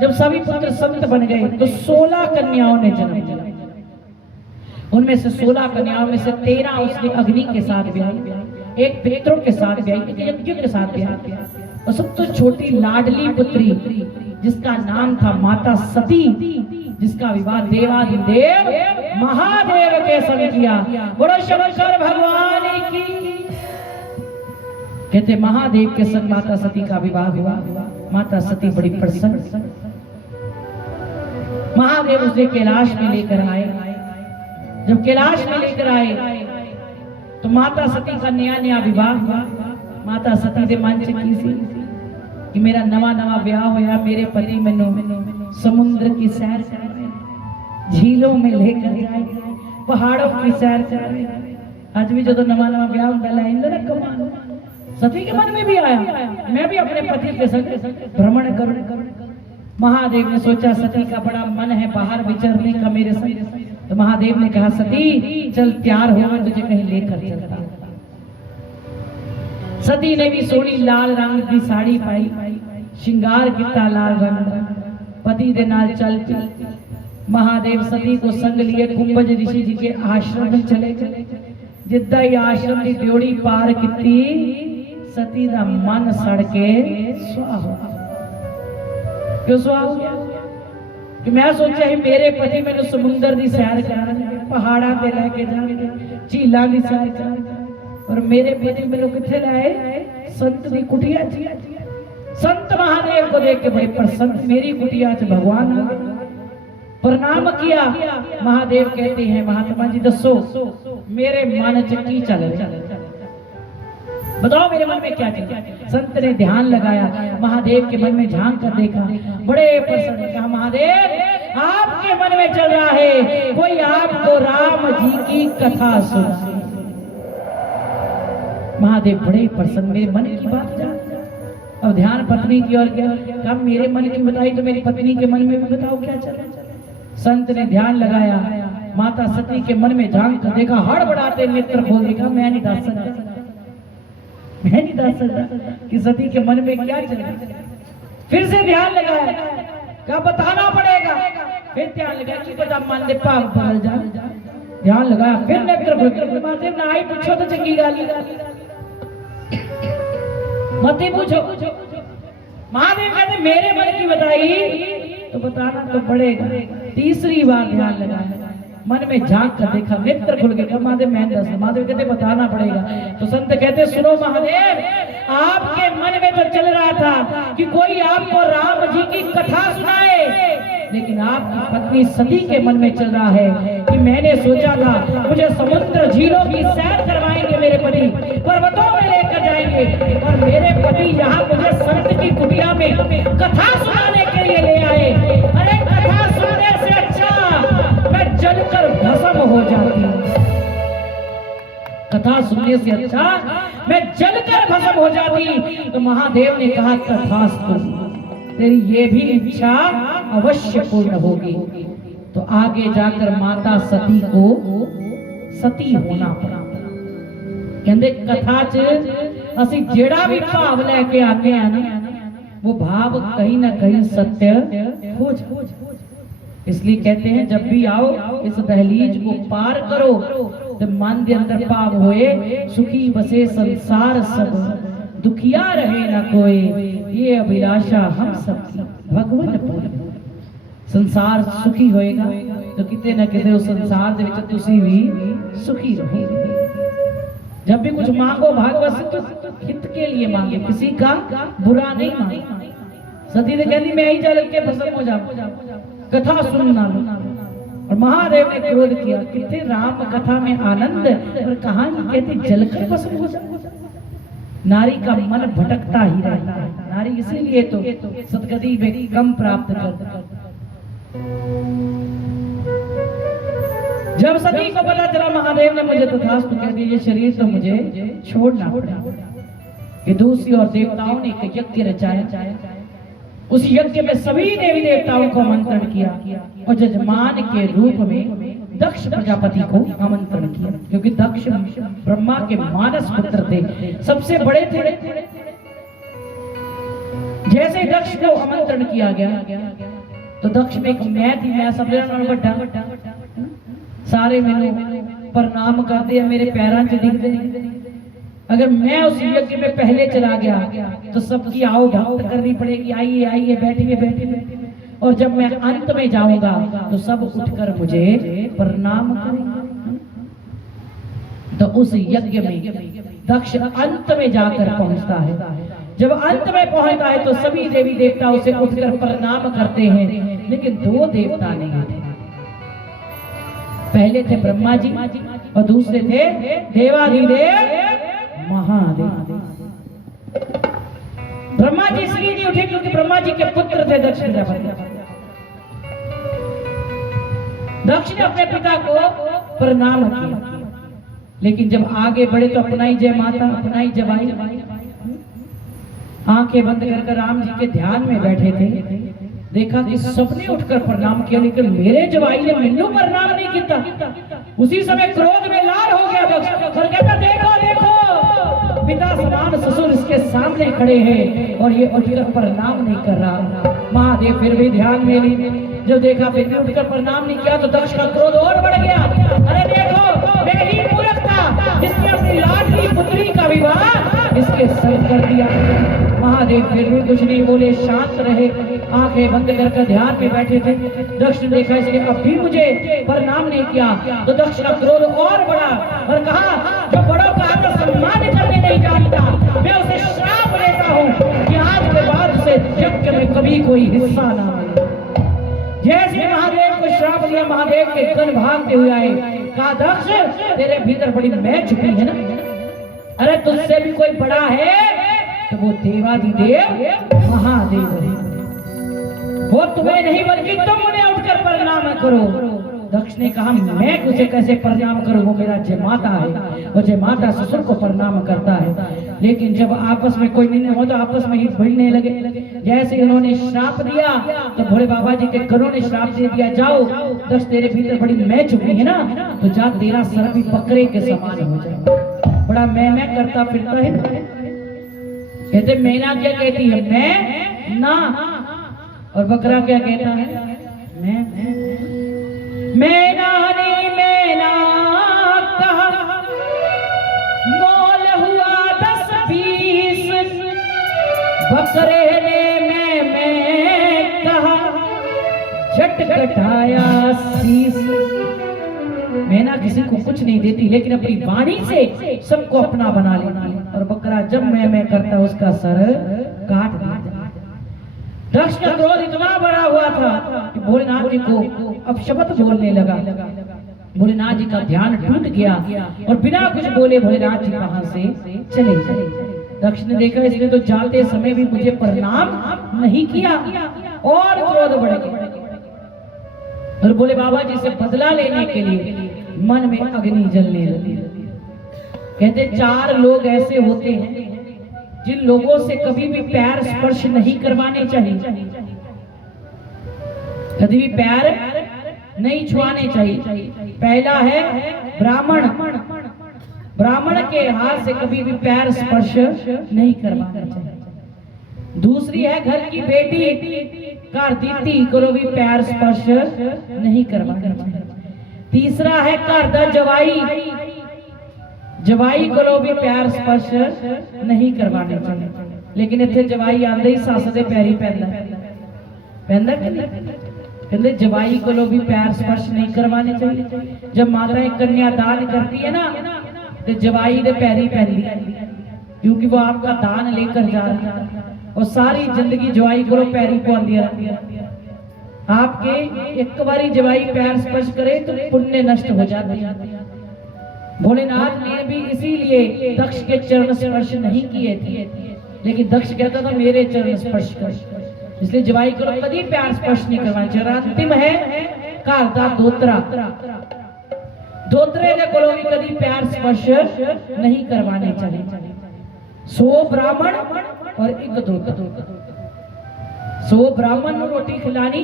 जब सभी पुत्र संत बन गए तो 16 कन्याओं ने जन्म लिया। उनमें से 16 कन्याओं में से 13 उसने अग्नि के साथ ब्याही, एक पितरों के साथ ब्याही, एक यज्ञ के साथ ब्याही, और सबसे छोटी लाडली पुत्री जिसका नाम था माता सती, जिसका विवाह देवाधिदेव महादेव के संग किया। बोलो शंकर भगवान की। कहते महादेव के संग माता सती का विवाह हुआ। माता सती बड़ी प्रसन्न, महादेव उसे कैलाश में लेकर आए। जब कैलाश में लेकर आए तो माता सती का नया नया विवाह हुआ। माता सती ने मन च की सी कि मेरा नवा नवा ब्याह होया, मेरे पति मैनू समुद्र की सैर कराए, झीलों में लेकर जाए, पहाड़ों की सैर कराए। आज भी जो नवा नवा ब्याह होता है ना कमान, सती के मन में भी आया मैं भी अपने पति के संग भ्रमण करूं। महादेव ने सोचा सती का बड़ा मन है बाहर विचरने का मेरे संग, तो महादेव ने कहा सती चल तैयार हो, मैं तुझे कहीं लेकर चलता। सती ने भी सोनी लाल रंग की साड़ी पाई, श्रृंगार किया लाल रंग, पति दे नाल चल पी। महादेव सती को संग लिए कुंभज ऋषि जी के आश्रम में चले गए। जिद्दा ही आश्रम की ड्योड़ी पार की सती का मन सड़ के सुहा हो गया। क्यों सुहा हो गया? कि मैं सोचा ही मेरे पति मैंने समुंदर की सैर कराने, पहाड़ा ते लेके जाने, झीलों की सैर कराने, और मेरे पति मैंने किथे लाए? संत की कुटिया। संत महादेव को देख के बड़े प्रसन्न, मेरी कुटिया च भगवान आ गए। प्रणाम किया। महादेव कहते हैं महात्मा जी दसो मेरे मन च की चल रहा, बताओ मेरे मन में क्या चल रहा है? संत ने ध्यान लगाया, महादेव के मन में झांक कर देखा, बड़े प्रसन्न, कहा महादेव आपके मन में चल रहा है कोई आपको राम जी की कथा सुना। महादेव बड़े प्रसन्न, मेरे मन की बात जान। अब ध्यान पत्नी की ओर गया, कहा मेरे मन की बताई तो मेरी पत्नी के मन में भी बताओ क्या चल रहा है। संत ने ध्यान लगाया, माता सती के मन में झांक कर देखा, हड़बड़ाते नेत्र खोल देखा, मैं नहीं दस सकता कि सती के मन में क्या चल रहा है। फिर से ध्यान लगाया, क्या बताना पड़ेगा। फिर ध्यान लगाया कि पता मन दे भाव बदल जा। ध्यान लगाया, फिर नेत्र खोल, महादेव ना ही पूछो तो चंगी गाली मत ही पूछो। महादेव कहते मेरे मन की बताई तो बताना तो पड़ेगा। तीसरी बार ध्यान लगाया, मन में झांक कर देखा, नेत्र खुल गए, महादेव मैं दस। महादेव कहते बताना पड़ेगा। तो संत कहते सुनो महादेव, आपके मन में तो चल रहा था कि कोई आपको राम जी की कथा सुनाए, लेकिन आपकी पत्नी सती के मन में चल रहा है कि मैंने सोचा था मुझे समुद्र झीलों की सैर करवाएंगे मेरे पति, पर्वतों में लेकर जाएंगे, और मेरे पति यहाँ मुझे संत की कुटिया में कथा सुनाने के लिए ले आए। अरे कथा सुनने से अच्छा मैं जलकर भस्म हो जाती, कथा सुनने से अच्छा मैं जलकर भस्म हो जाती। तो महादेव ने कहा तथास्तु, तेरी ये भी इच्छा अवश्य पूर्ण होगी। तो आगे जाकर माता सती को सती होना पड़ा। कहते कथा च असी जेड़ा भी भाव लेके आते हैं ना, वो भाव कहीं ना कहीं सत्य हो जाए। इसलिए कहते हैं जब भी आओ इस दहलीज को पार करो तो मन के अंदर भाव होए, सुखी बसे संसार सब, दुखिया रहे ना कोई, ये अभिलाषा हम सबकी भगवान पूर्ण। संसार सुखी होएगा तो किते ना किते उस संसार दे विच तुसी भी सुखी रहोगे। जब भी कुछ मांगो भागवत तो हित के लिए मांगे, किसी का बुरा नहीं मांगे। सती ने कहती मैं ही जल के भस्म हो जाऊं, कथा सुनना। और महादेव ने क्रोध किया, कितने राम कथा में आनंद, और कहां कहते जलकर भस्म हो जाऊं। नारी का मन भटकता ही रहता है, नारी इसीलिए तो सदगति में कम प्राप्त करता। जब सती को पता चला महादेव ने मुझे तथास्तु कह दिया, ये शरीर तो मुझे छोड़ना पड़ा। विदुषी और देवताओं ने एक यज्ञ रचाया। उस यज्ञ में सभी देवी देवताओं को आमंत्रण किया और जजमान के रूप में दक्ष प्रजापति को आमंत्रण किया, क्योंकि दक्ष ब्रह्मा के मानस पुत्र थे, सबसे बड़े थे। जैसे दक्ष को आमंत्रण किया गया तो दक्ष में एक मैं थी, मैं समझना बड़ा सारे मैंने प्रणाम कर दिया, मेरे पैरों च दिखते। अगर मैं उस यज्ञ में पहले चला गया तो सबकी आओ भक्त करनी पड़ेगी, आइए आइए बैठिए बैठिए, और जब मैं अंत में जाऊंगा तो सब उठकर मुझे प्रणाम करेंगे। तो उस यज्ञ में दक्ष अंत में जाकर पहुंचता है। जब अंत में पहुंचता है तो सभी देवी देवता उसे उठकर प्रणाम करते हैं, लेकिन दो देवता नहीं थे। पहले थे ब्रह्मा जी और दूसरे थे देवाधिदेव महादेव। ब्रह्मा जी इसलिए नहीं उठे क्योंकि ब्रह्मा जी के पुत्र थे दक्ष प्रजापति। दक्ष ने अपने पिता को प्रणाम किया, लेकिन जब आगे बढ़े तो अपना ही जय माता, अपना ही जवाई, आंखें बंद कर राम जी के ध्यान में बैठे थे। देखा कि सबने उठकर प्रणाम किया, लेकिन मेरे जवाई ने मैनू प्रणाम नहीं किया। उसी समय क्रोध में लाल हो गया दक्ष और कहता देखो देखो पिता समान ससुर इसके सामने खड़े हैं और ये उठकर प्रणाम नहीं कर रहा। महादेव फिर भी ध्यान में ली, जब देखा फिर भी उठकर प्रणाम नहीं किया तो दक्ष का क्रोध और बढ़ गया। अरे देखो मैं ही मूर्ख था जिसने अपनी लाडली पुत्री का विवाह इसके संग कर दिया। महादेव फिर भी कुछ नहीं बोले, शांत रहे, आंखें बंद करके ध्यान में बैठे थे। दक्ष ने देखा इसने अब भी मुझे प्रणाम नहीं किया तो दक्ष का क्रोध और बढ़ा और कहा जो बड़ों का आदर सम्मान करने नहीं जानता मैं उसे श्राप देता हूँ कि आज के बाद उसे यज्ञ में कभी कोई हिस्सा ना मिले। जैसे महादेव को श्राप दिया, महादेव के गण भागते हुए आए, कहा दक्ष तेरे भीतर बड़ी मैं छुपी है ना, अरे तुझसे भी कोई बड़ा है तो वो देवाधिदेव महादेव है, वो तुम्हें नहीं बल्कि तुम उन्हें उठकर प्रणाम करो। दक्ष ने कहा मैं उसे कैसे प्रणाम करूं, वो मेरा जयमाता है और जयमाता ससुर को प्रणाम करता है। लेकिन जब आपस में कोई निर्णय हो तो आपस में ही भिड़ने लगे। जैसे उन्होंने श्राप दिया तो भोले बाबा जी के गणों ने श्राप दे दिया, जाओ दक्ष तेरे भीतर बड़ी मैं छुपी है ना, तो जा तेरा सर भी बकरे के समान हो जाए। बड़ा मैं करता फिरता है। कहते मैना क्या कहती है, मैं ना, और बकरा क्या कहता है, मैना ने मैना कहा, मोल हुआ 10-20, बकरे ने मैं कहा, झटकटाया शीश। मैना किसी को कुछ नहीं देती लेकिन अपनी वाणी से सबको अपना बना लेती है, और बकरा जब मैं करता उसका सर काट देता। दक्ष का क्रोध इतना बड़ा हुआ था कि भोलेनाथ जी को अब शब्द बोलने लगा। भोलेनाथ जी का ध्यान टूट गया और बिना कुछ बोले भोलेनाथ जी वहां से चले गए। दक्ष ने देखा इसने तो जाते समय भी मुझे प्रणाम नहीं किया और क्रोध बढ़ गया, और बोले बाबा जी से बदला लेने के लिए मन में अग्नि जलने लगी। कहते 4 लोग ऐसे होते हैं जिन लोगों से कभी भी पैर स्पर्श नहीं करवाने चाहिए, कभी भी पैर नहीं छुआने चाहिए। पहला है ब्राह्मण, ब्राह्मण के हाथ से कभी भी पैर स्पर्श नहीं करवाना चाहिए। दूसरी है घर की बेटी, घर दीदी को भी पैर स्पर्श नहीं करवाना चाहिए। तीसरा है घर दा जवाई, जवाई को भी पैर स्पर्श नहीं करवाने चाहिए। लेकिन इतने जवाई आंदे ही सस दे पैरी पैंदा कहते जवाई को भी पैर स्पर्श नहीं करवाने चाहिए। जब माताएं कन्यादान करती है ना तो जवाई दे पैरी पैंदी, क्योंकि वो आपका दान लेकर जा रहा है और सारी जिंदगी जवाई को पैरी पौंदी रहती है। आपके एक बारी जवाई पैर स्पर्श करे तो पुण्य नष्ट हो जाता है। भोलेनाथ ने भी इसीलिए दक्ष के चरण स्पर्श नहीं किए थे, लेकिन दक्ष कहता था मेरे चरण स्पर्श कर, इसलिए जवाई को कभी पैर स्पर्श नहीं करवाना चाहिए। अंतिम है घर दा दोतरा, दोतरे के कोलों भी कभी पैर स्पर्श नहीं करवाने चाहिए। 100 ब्राह्मण और एक दोत्र। 100 ब्राह्मण ਨੂੰ ਰੋਟੀ ਖਿਲਾਣੀ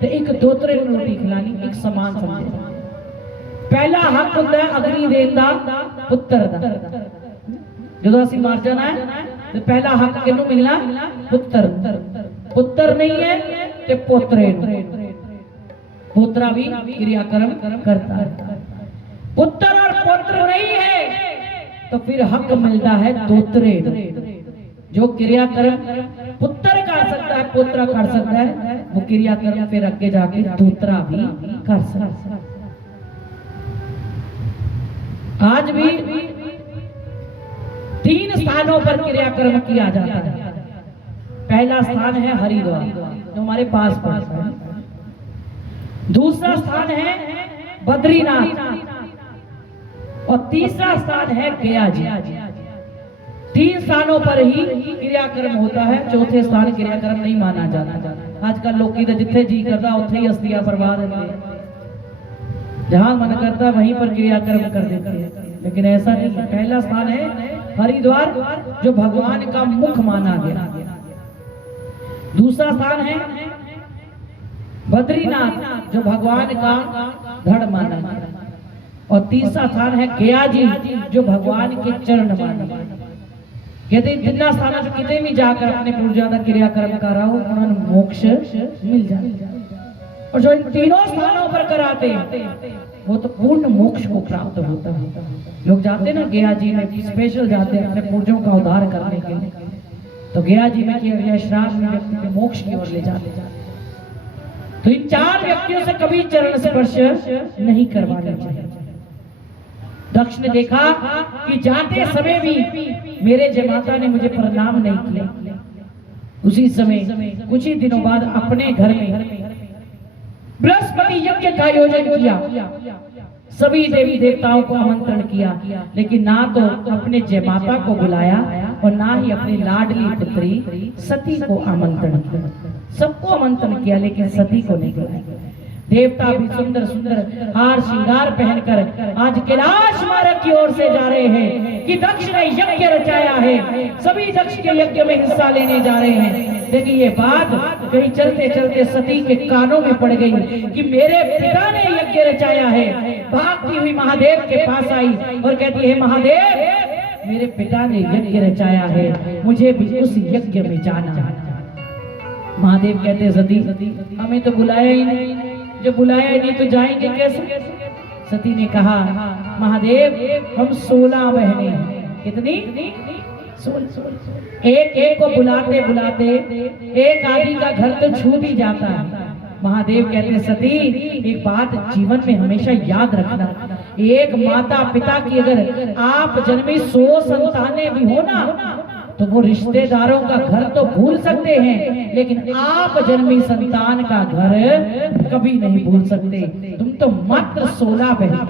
ਤੇ ਇੱਕ ਦੋਤਰੇ ਨੂੰ ਰੋਟੀ ਖਿਲਾਣੀ, ਇੱਕ ਸਮਾਨ ਸਮਝੇ। ਪਹਿਲਾ ਹੱਕ ਹੁੰਦਾ ਹੈ ਅਗਨੀ ਦੇਣ ਦਾ, ਪੁੱਤਰ ਦਾ। ਜਦੋਂ ਅਸੀਂ ਮਰ ਜਾਣਾ ਹੈ ਤੇ ਪਹਿਲਾ ਹੱਕ ਕਿਹਨੂੰ ਮਿਲਣਾ? ਪੁੱਤਰ। ਪੁੱਤਰ ਨਹੀਂ ਹੈ ਤੇ ਪੋਤਰੇ ਨੂੰ। पोत्रा भी क्रियाक्रम करता है। पुत्र और पुत्र नहीं है तो फिर हक मिलता है दोत्रे। जो क्रियाक्रम पुत्र कर सकता है, पुत्र कर सकता है, वो क्रियाक्रम फिर आगे जाके दोत्रा भी कर सकता है। आज भी 3 स्थानों पर क्रियाक्रम किया जाता है। पहला स्थान है हरिद्वार जो हमारे पास पड़ता है। दूसरा स्थान है बद्रीनाथ और तीसरा स्थान है गया जी। 3 स्थानों पर ही क्रियाक्रम होता है, चौथे स्थान क्रियाक्रम नहीं माना जाता। आजकल लोग की तो जिथे जी करता उथे ही अस्थियां बर्बाद होती, जहां मन करता वहीं पर क्रियाक्रम कर देते हैं, लेकिन ऐसा नहीं है। पहला स्थान है हरिद्वार जो भगवान का मुख माना गया। दूसरा स्थान है बद्रीनाथ जो भगवान का धड़ माना गया, और तीसरा स्थान है गया जी जो भगवान के चरण माना। कहते जिन्ना स्थान कितने भी जाकर अपने पूजा का क्रियाक्रम करा हो उन्होंने मोक्ष मिल जाए, और जो इन तीनों स्थानों पर कराते हैं वो तो पूर्ण मोक्ष को प्राप्त होता है। लोग जाते ना गया जी में, स्पेशल जाते हैं अपने पूर्वजों का उद्धार करने के लिए, तो गया जी में किया गया श्राद्ध में व्यक्ति को मोक्ष की ओर ले जाते। तो इन 4 व्यक्तियों से कभी चरण स्पर्श नहीं करवाना चाहिए। दक्ष ने देखा कि जाते समय भी मेरे जमाता ने मुझे प्रणाम नहीं किया। उसी समय कुछ ही दिनों बाद अपने घर में बृहस्पति यज्ञ का आयोजन किया, सभी देवी देवताओं को आमंत्रण किया, लेकिन ना तो अपने जयमाता को बुलाया और ना ही अपनी लाडली पुत्री सती को आमंत्रण किया। सबको आमंत्रण किया लेकिन सती को नहीं बुलाया। देवता भी सुंदर सुंदर हार श्रृंगार पहनकर आज कैलाश मार्ग की ओर से जा रहे हैं कि दक्ष ने यज्ञ रचाया है, सभी दक्ष के यज्ञ में हिस्सा लेने जा रहे हैं। लेकिन ये बात कहीं चलते चलते सती के कानों में पड़ गई कि मेरे पिता ने यज्ञ रचाया है। भागती हुई महादेव के पास आई और कहती है, महादेव मेरे पिता ने यज्ञ रचाया है, मुझे भी उस यज्ञ में जाना है। महादेव कहते सती हमें तो बुलाया ही नहीं, जब बुलाया ही नहीं तो जाएंगे कैसे? सती ने कहा, महादेव हम 16 बहनें हैं। कितनी? 16। एक एक को बुलाते बुलाते एक आदि का घर तो छूट ही जाता है। महादेव कहते सती एक बात जीवन में हमेशा याद रखना, एक माता पिता की अगर आप जन्मी 100 संतानें भी हो ना तो वो रिश्तेदारों का घर तो भूल सकते हैं, लेकिन आप जन्मी संतान का घर कभी नहीं भूल सकते। तुम तो मात्र 16 बहन।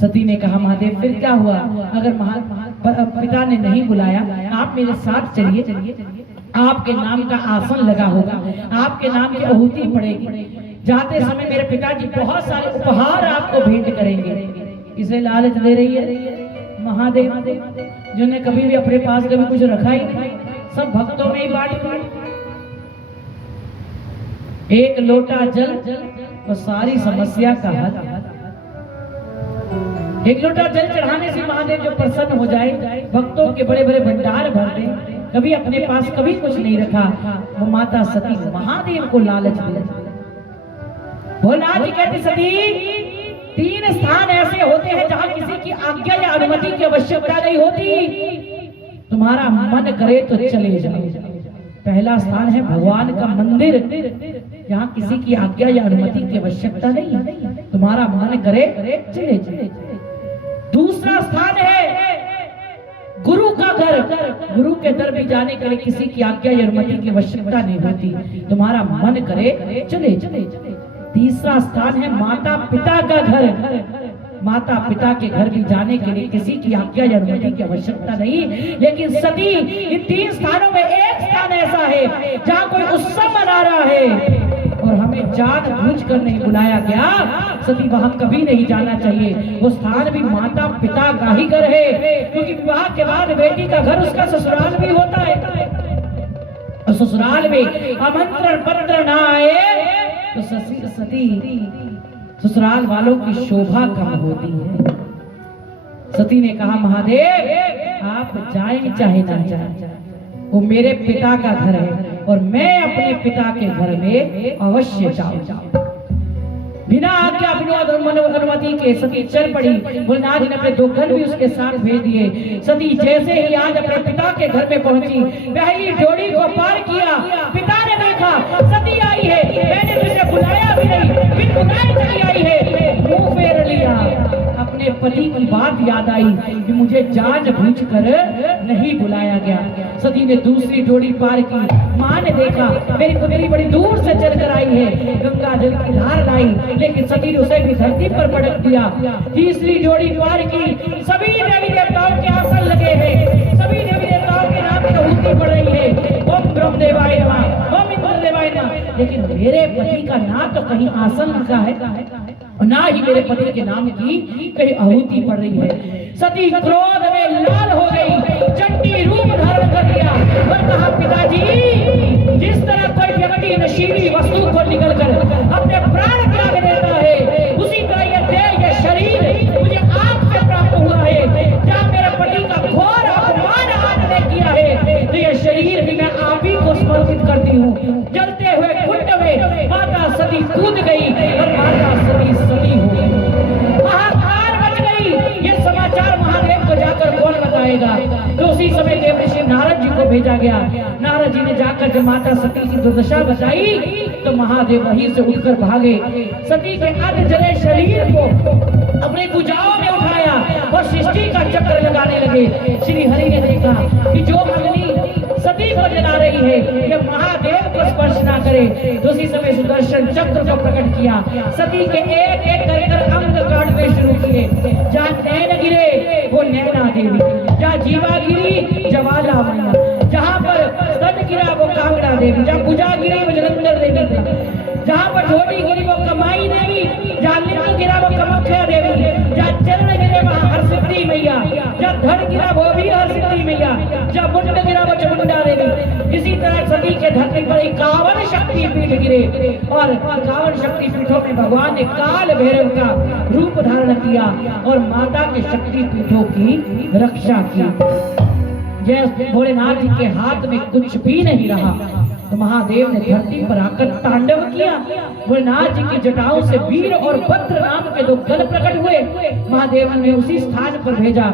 सती ने कहा, महादेव फिर क्या हुआ? अगर पिता ने नहीं बुलाया, आप मेरे साथ चलिए, आपके नाम का आसन लगा होगा, आपके नाम की आहुति पड़ेगी। जाते समय मेरे पिताजी बहुत सारे उपहार आपको भेंट करेंगे। इसे लालच दे रही है महादेव, जिन्होंने कभी भी अपने पास कभी कुछ रखा ही नहीं, सब भक्तों में ही बांट दिया। एक लोटा जल और सारी समस्या का हल। एक लोटा जल चढ़ाने से महादेव जो प्रसन्न हो जाए, भक्तों के बड़े बड़े भंडार भर दे। कभी अपने पास कभी कुछ नहीं रखा, वो माता सती महादेव को लालच दिया। भोलानाथ जी कहते सती 3 स्थान ऐसे होते हैं जहां किसी की आज्ञा या अनुमति की आवश्यकता नहीं होती, तुम्हारा मन करे तो चले जाओ। पहला स्थान है भगवान का मंदिर, जहां किसी की आज्ञा या अनुमति की आवश्यकता नहीं है, तुम्हारा मन करे चले जाओ। दूसरा स्थान है गुरु का घर, गुरु के दर भी जाने के लिए किसी की आज्ञा या अनुमति की आवश्यकता नहीं होती, तुम्हारा मन करे चले चले। तीसरा स्थान है माता पिता का घर, माता पिता के घर भी जाने के लिए किसी की आज्ञा या अनुमति की आवश्यकता नहीं। लेकिन सती इन 3 स्थानों में एक स्थान ऐसा है जहां कोई उत्सव मना रहा है और हम हमें जानबूझकर नहीं बुलाया गया, सती वहां कभी नहीं जाना चाहिए। वो स्थान भी माता पिता का ही घर है, क्योंकि विवाह के बाद बेटी का घर उसका ससुराल भी होता है। और ससुराल में आमंत्रण पत्र ना आए तो सती ससुराल वालों की शोभा कम होती है। सती ने कहा, महादेव आप जाएं चाहे ना जाएं, वो मेरे पिता का घर है और मैं अपने पिता के घर में अवश्य जाऊं। बिना आज्ञा बिना अनुमति के सती चल पड़ी। भोलेनाथ जी ने अपने 2 गण भी उसके साथ भेज दिए। सती जैसे ही आज अपने पिता के घर में पहुंची, पहली डोरी को पार किया, पिता ने देखा सती आई है, मैंने तुझे बुलाया भी नहीं, फिर बुलाए चली आई है। मुंह फेर लिया, अपने पति की बात याद आई कि मुझे जानबूझकर नहीं बुलाया गया। सती ने दूसरी डोरी पार की, माँ ने देखा मेरी पुत्री बड़ी दूर से चलकर आई है, गंगा जल की धार लाई, लेकिन सती ने उसे भी धरती पर पटक दिया। तीसरी डोरी पार की, सभी देवी देवताओं के आसन लगे हैं, सभी देवी देवताओं के नाम की आहुति पड़ रही है, ओम ब्रह्मदेवाय नमः, ओम इंद्रदेवाय नमः, लेकिन मेरे पति का नाम तो कहीं आसन लिखा है, ना ही मेरे पति के नाम की कहीं आहुति पड़ रही है। सती क्रोध में लाल हो गई, चंडी रूप धारण कर लिया और कहा, पिताजी जिस तरह कोई व्यक्ति नशीली वस्तु को निकलकर अपने प्राण त्याग देता है, उसी तरह ये देह ये शरीर मुझे आपसे प्राप्त हुआ है। जब मेरे पति का घोर अपमान आपने किया है तो ये शरीर भी मैं आप ही को समर्पित करती हूँ। जलते हुए कुंड में माता सती कूद गई और माता सती सती हो गई, हाहाकार मच गई। ये समाचार महादेव को जाकर कौन बताएगा? तो उसी समय देवऋषि नारद जी को भेजा गया। नारद जी ने जाकर जब माता सती की दुर्दशा बताई तो महादेव वहीं से उठकर भागे। सती के अर्ध जले शरीर को अपने भुजाओं में उठाया और सृष्टि का चक्र लगाने लगे। श्री हरि ने देखा कि जो अग्नि सती को जला रही है ये महादेव को स्पर्श ना करे, तो उसी समय सुदर्शन चक्र को प्रकट किया। सती के एक एक कर अंग काटने शुरू किए। जहाँ नैन गिरे वो नैना देवी, जहाँ जीवा गिरी ज्वाला मैया, जहाँ पर स्तन गिरा वो कांगड़ा देवी, जहाँ भुजा गिरी वो जलंधर देवी, जहाँ पर ढोली गिरी वो कमाई देवी, जहाँ लिंग गिरा वो कामाख्या देवी, जहाँ चरण गिरे वहाँ हरसिद्धि मैया, जहाँ धड़ गिरा वो भी हरसिद्धि मैया, जहाँ मुंड गिरा वो चामुंडा देवी। इसी तरह सती के धरती पर 51 शक्ति पीठ गिरे और 51 शक्ति पीठों में भगवान ने काल भैरव का रूप धारण किया और माता के शक्ति पीठों की रक्षा की। जय भोलेनाथ जी के हाथ में कुछ भी नहीं रहा तो महादेव ने धरती पर आकर तांडव किया। भोलेनाथ जी की जटाओं से वीर और भद्र नाम के 2 गण प्रकट हुए। महादेव ने उसी स्थान पर भेजा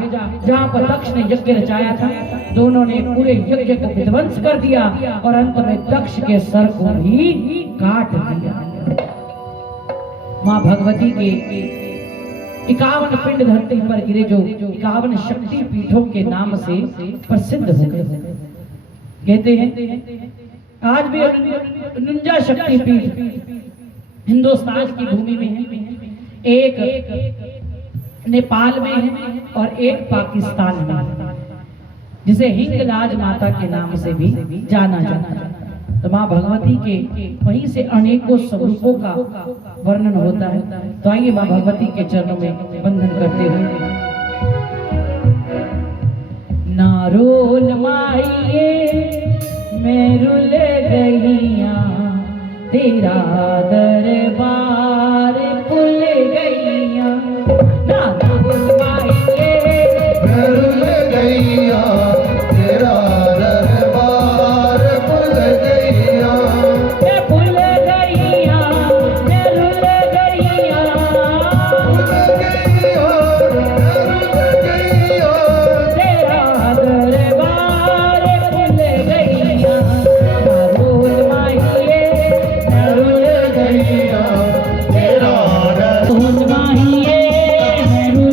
जहाँ पर दक्ष ने यज्ञ रचाया था। दोनों ने पूरे यज्ञ को विध्वंस कर दिया और अंत में दक्ष के सर को भी काट दिया। माँ भगवती के 51 पिंड धरती पर गिरे जो 51 शक्ति पीठों के नाम से प्रसिद्ध हो गए। कहते हैं आज भी 49 शक्ति पीठ हिंदुस्तान की भूमि में है। एक नेपाल में है और एक पाकिस्तान में है, जिसे हिंगलाज माता के नाम से भी जाना जाता है। तो माँ भगवती के वहीं से अनेकों स्वरूपों का वर्णन होता है। तो आइए माँ भगवती के चरणों में वंदन करते हुए। नारोल माइये मैं रुल गईया, तेरा दरबार भूल गईया। नारोल माइये मैं रुल गईया, तेरा दरबार भूल गईया। मैं भूल गईया, मैं रुल गईया, भूल गईया, मैं रुल गईया। तेरा दरबार भूल गईया। नारोल माइये मैं रुल गईया, तेरा नारोल माइये मैं रुल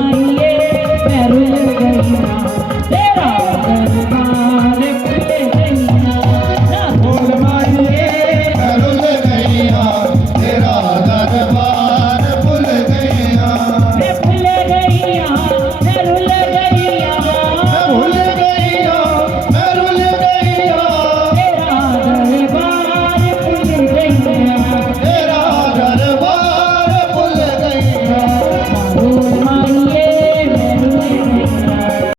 माहिए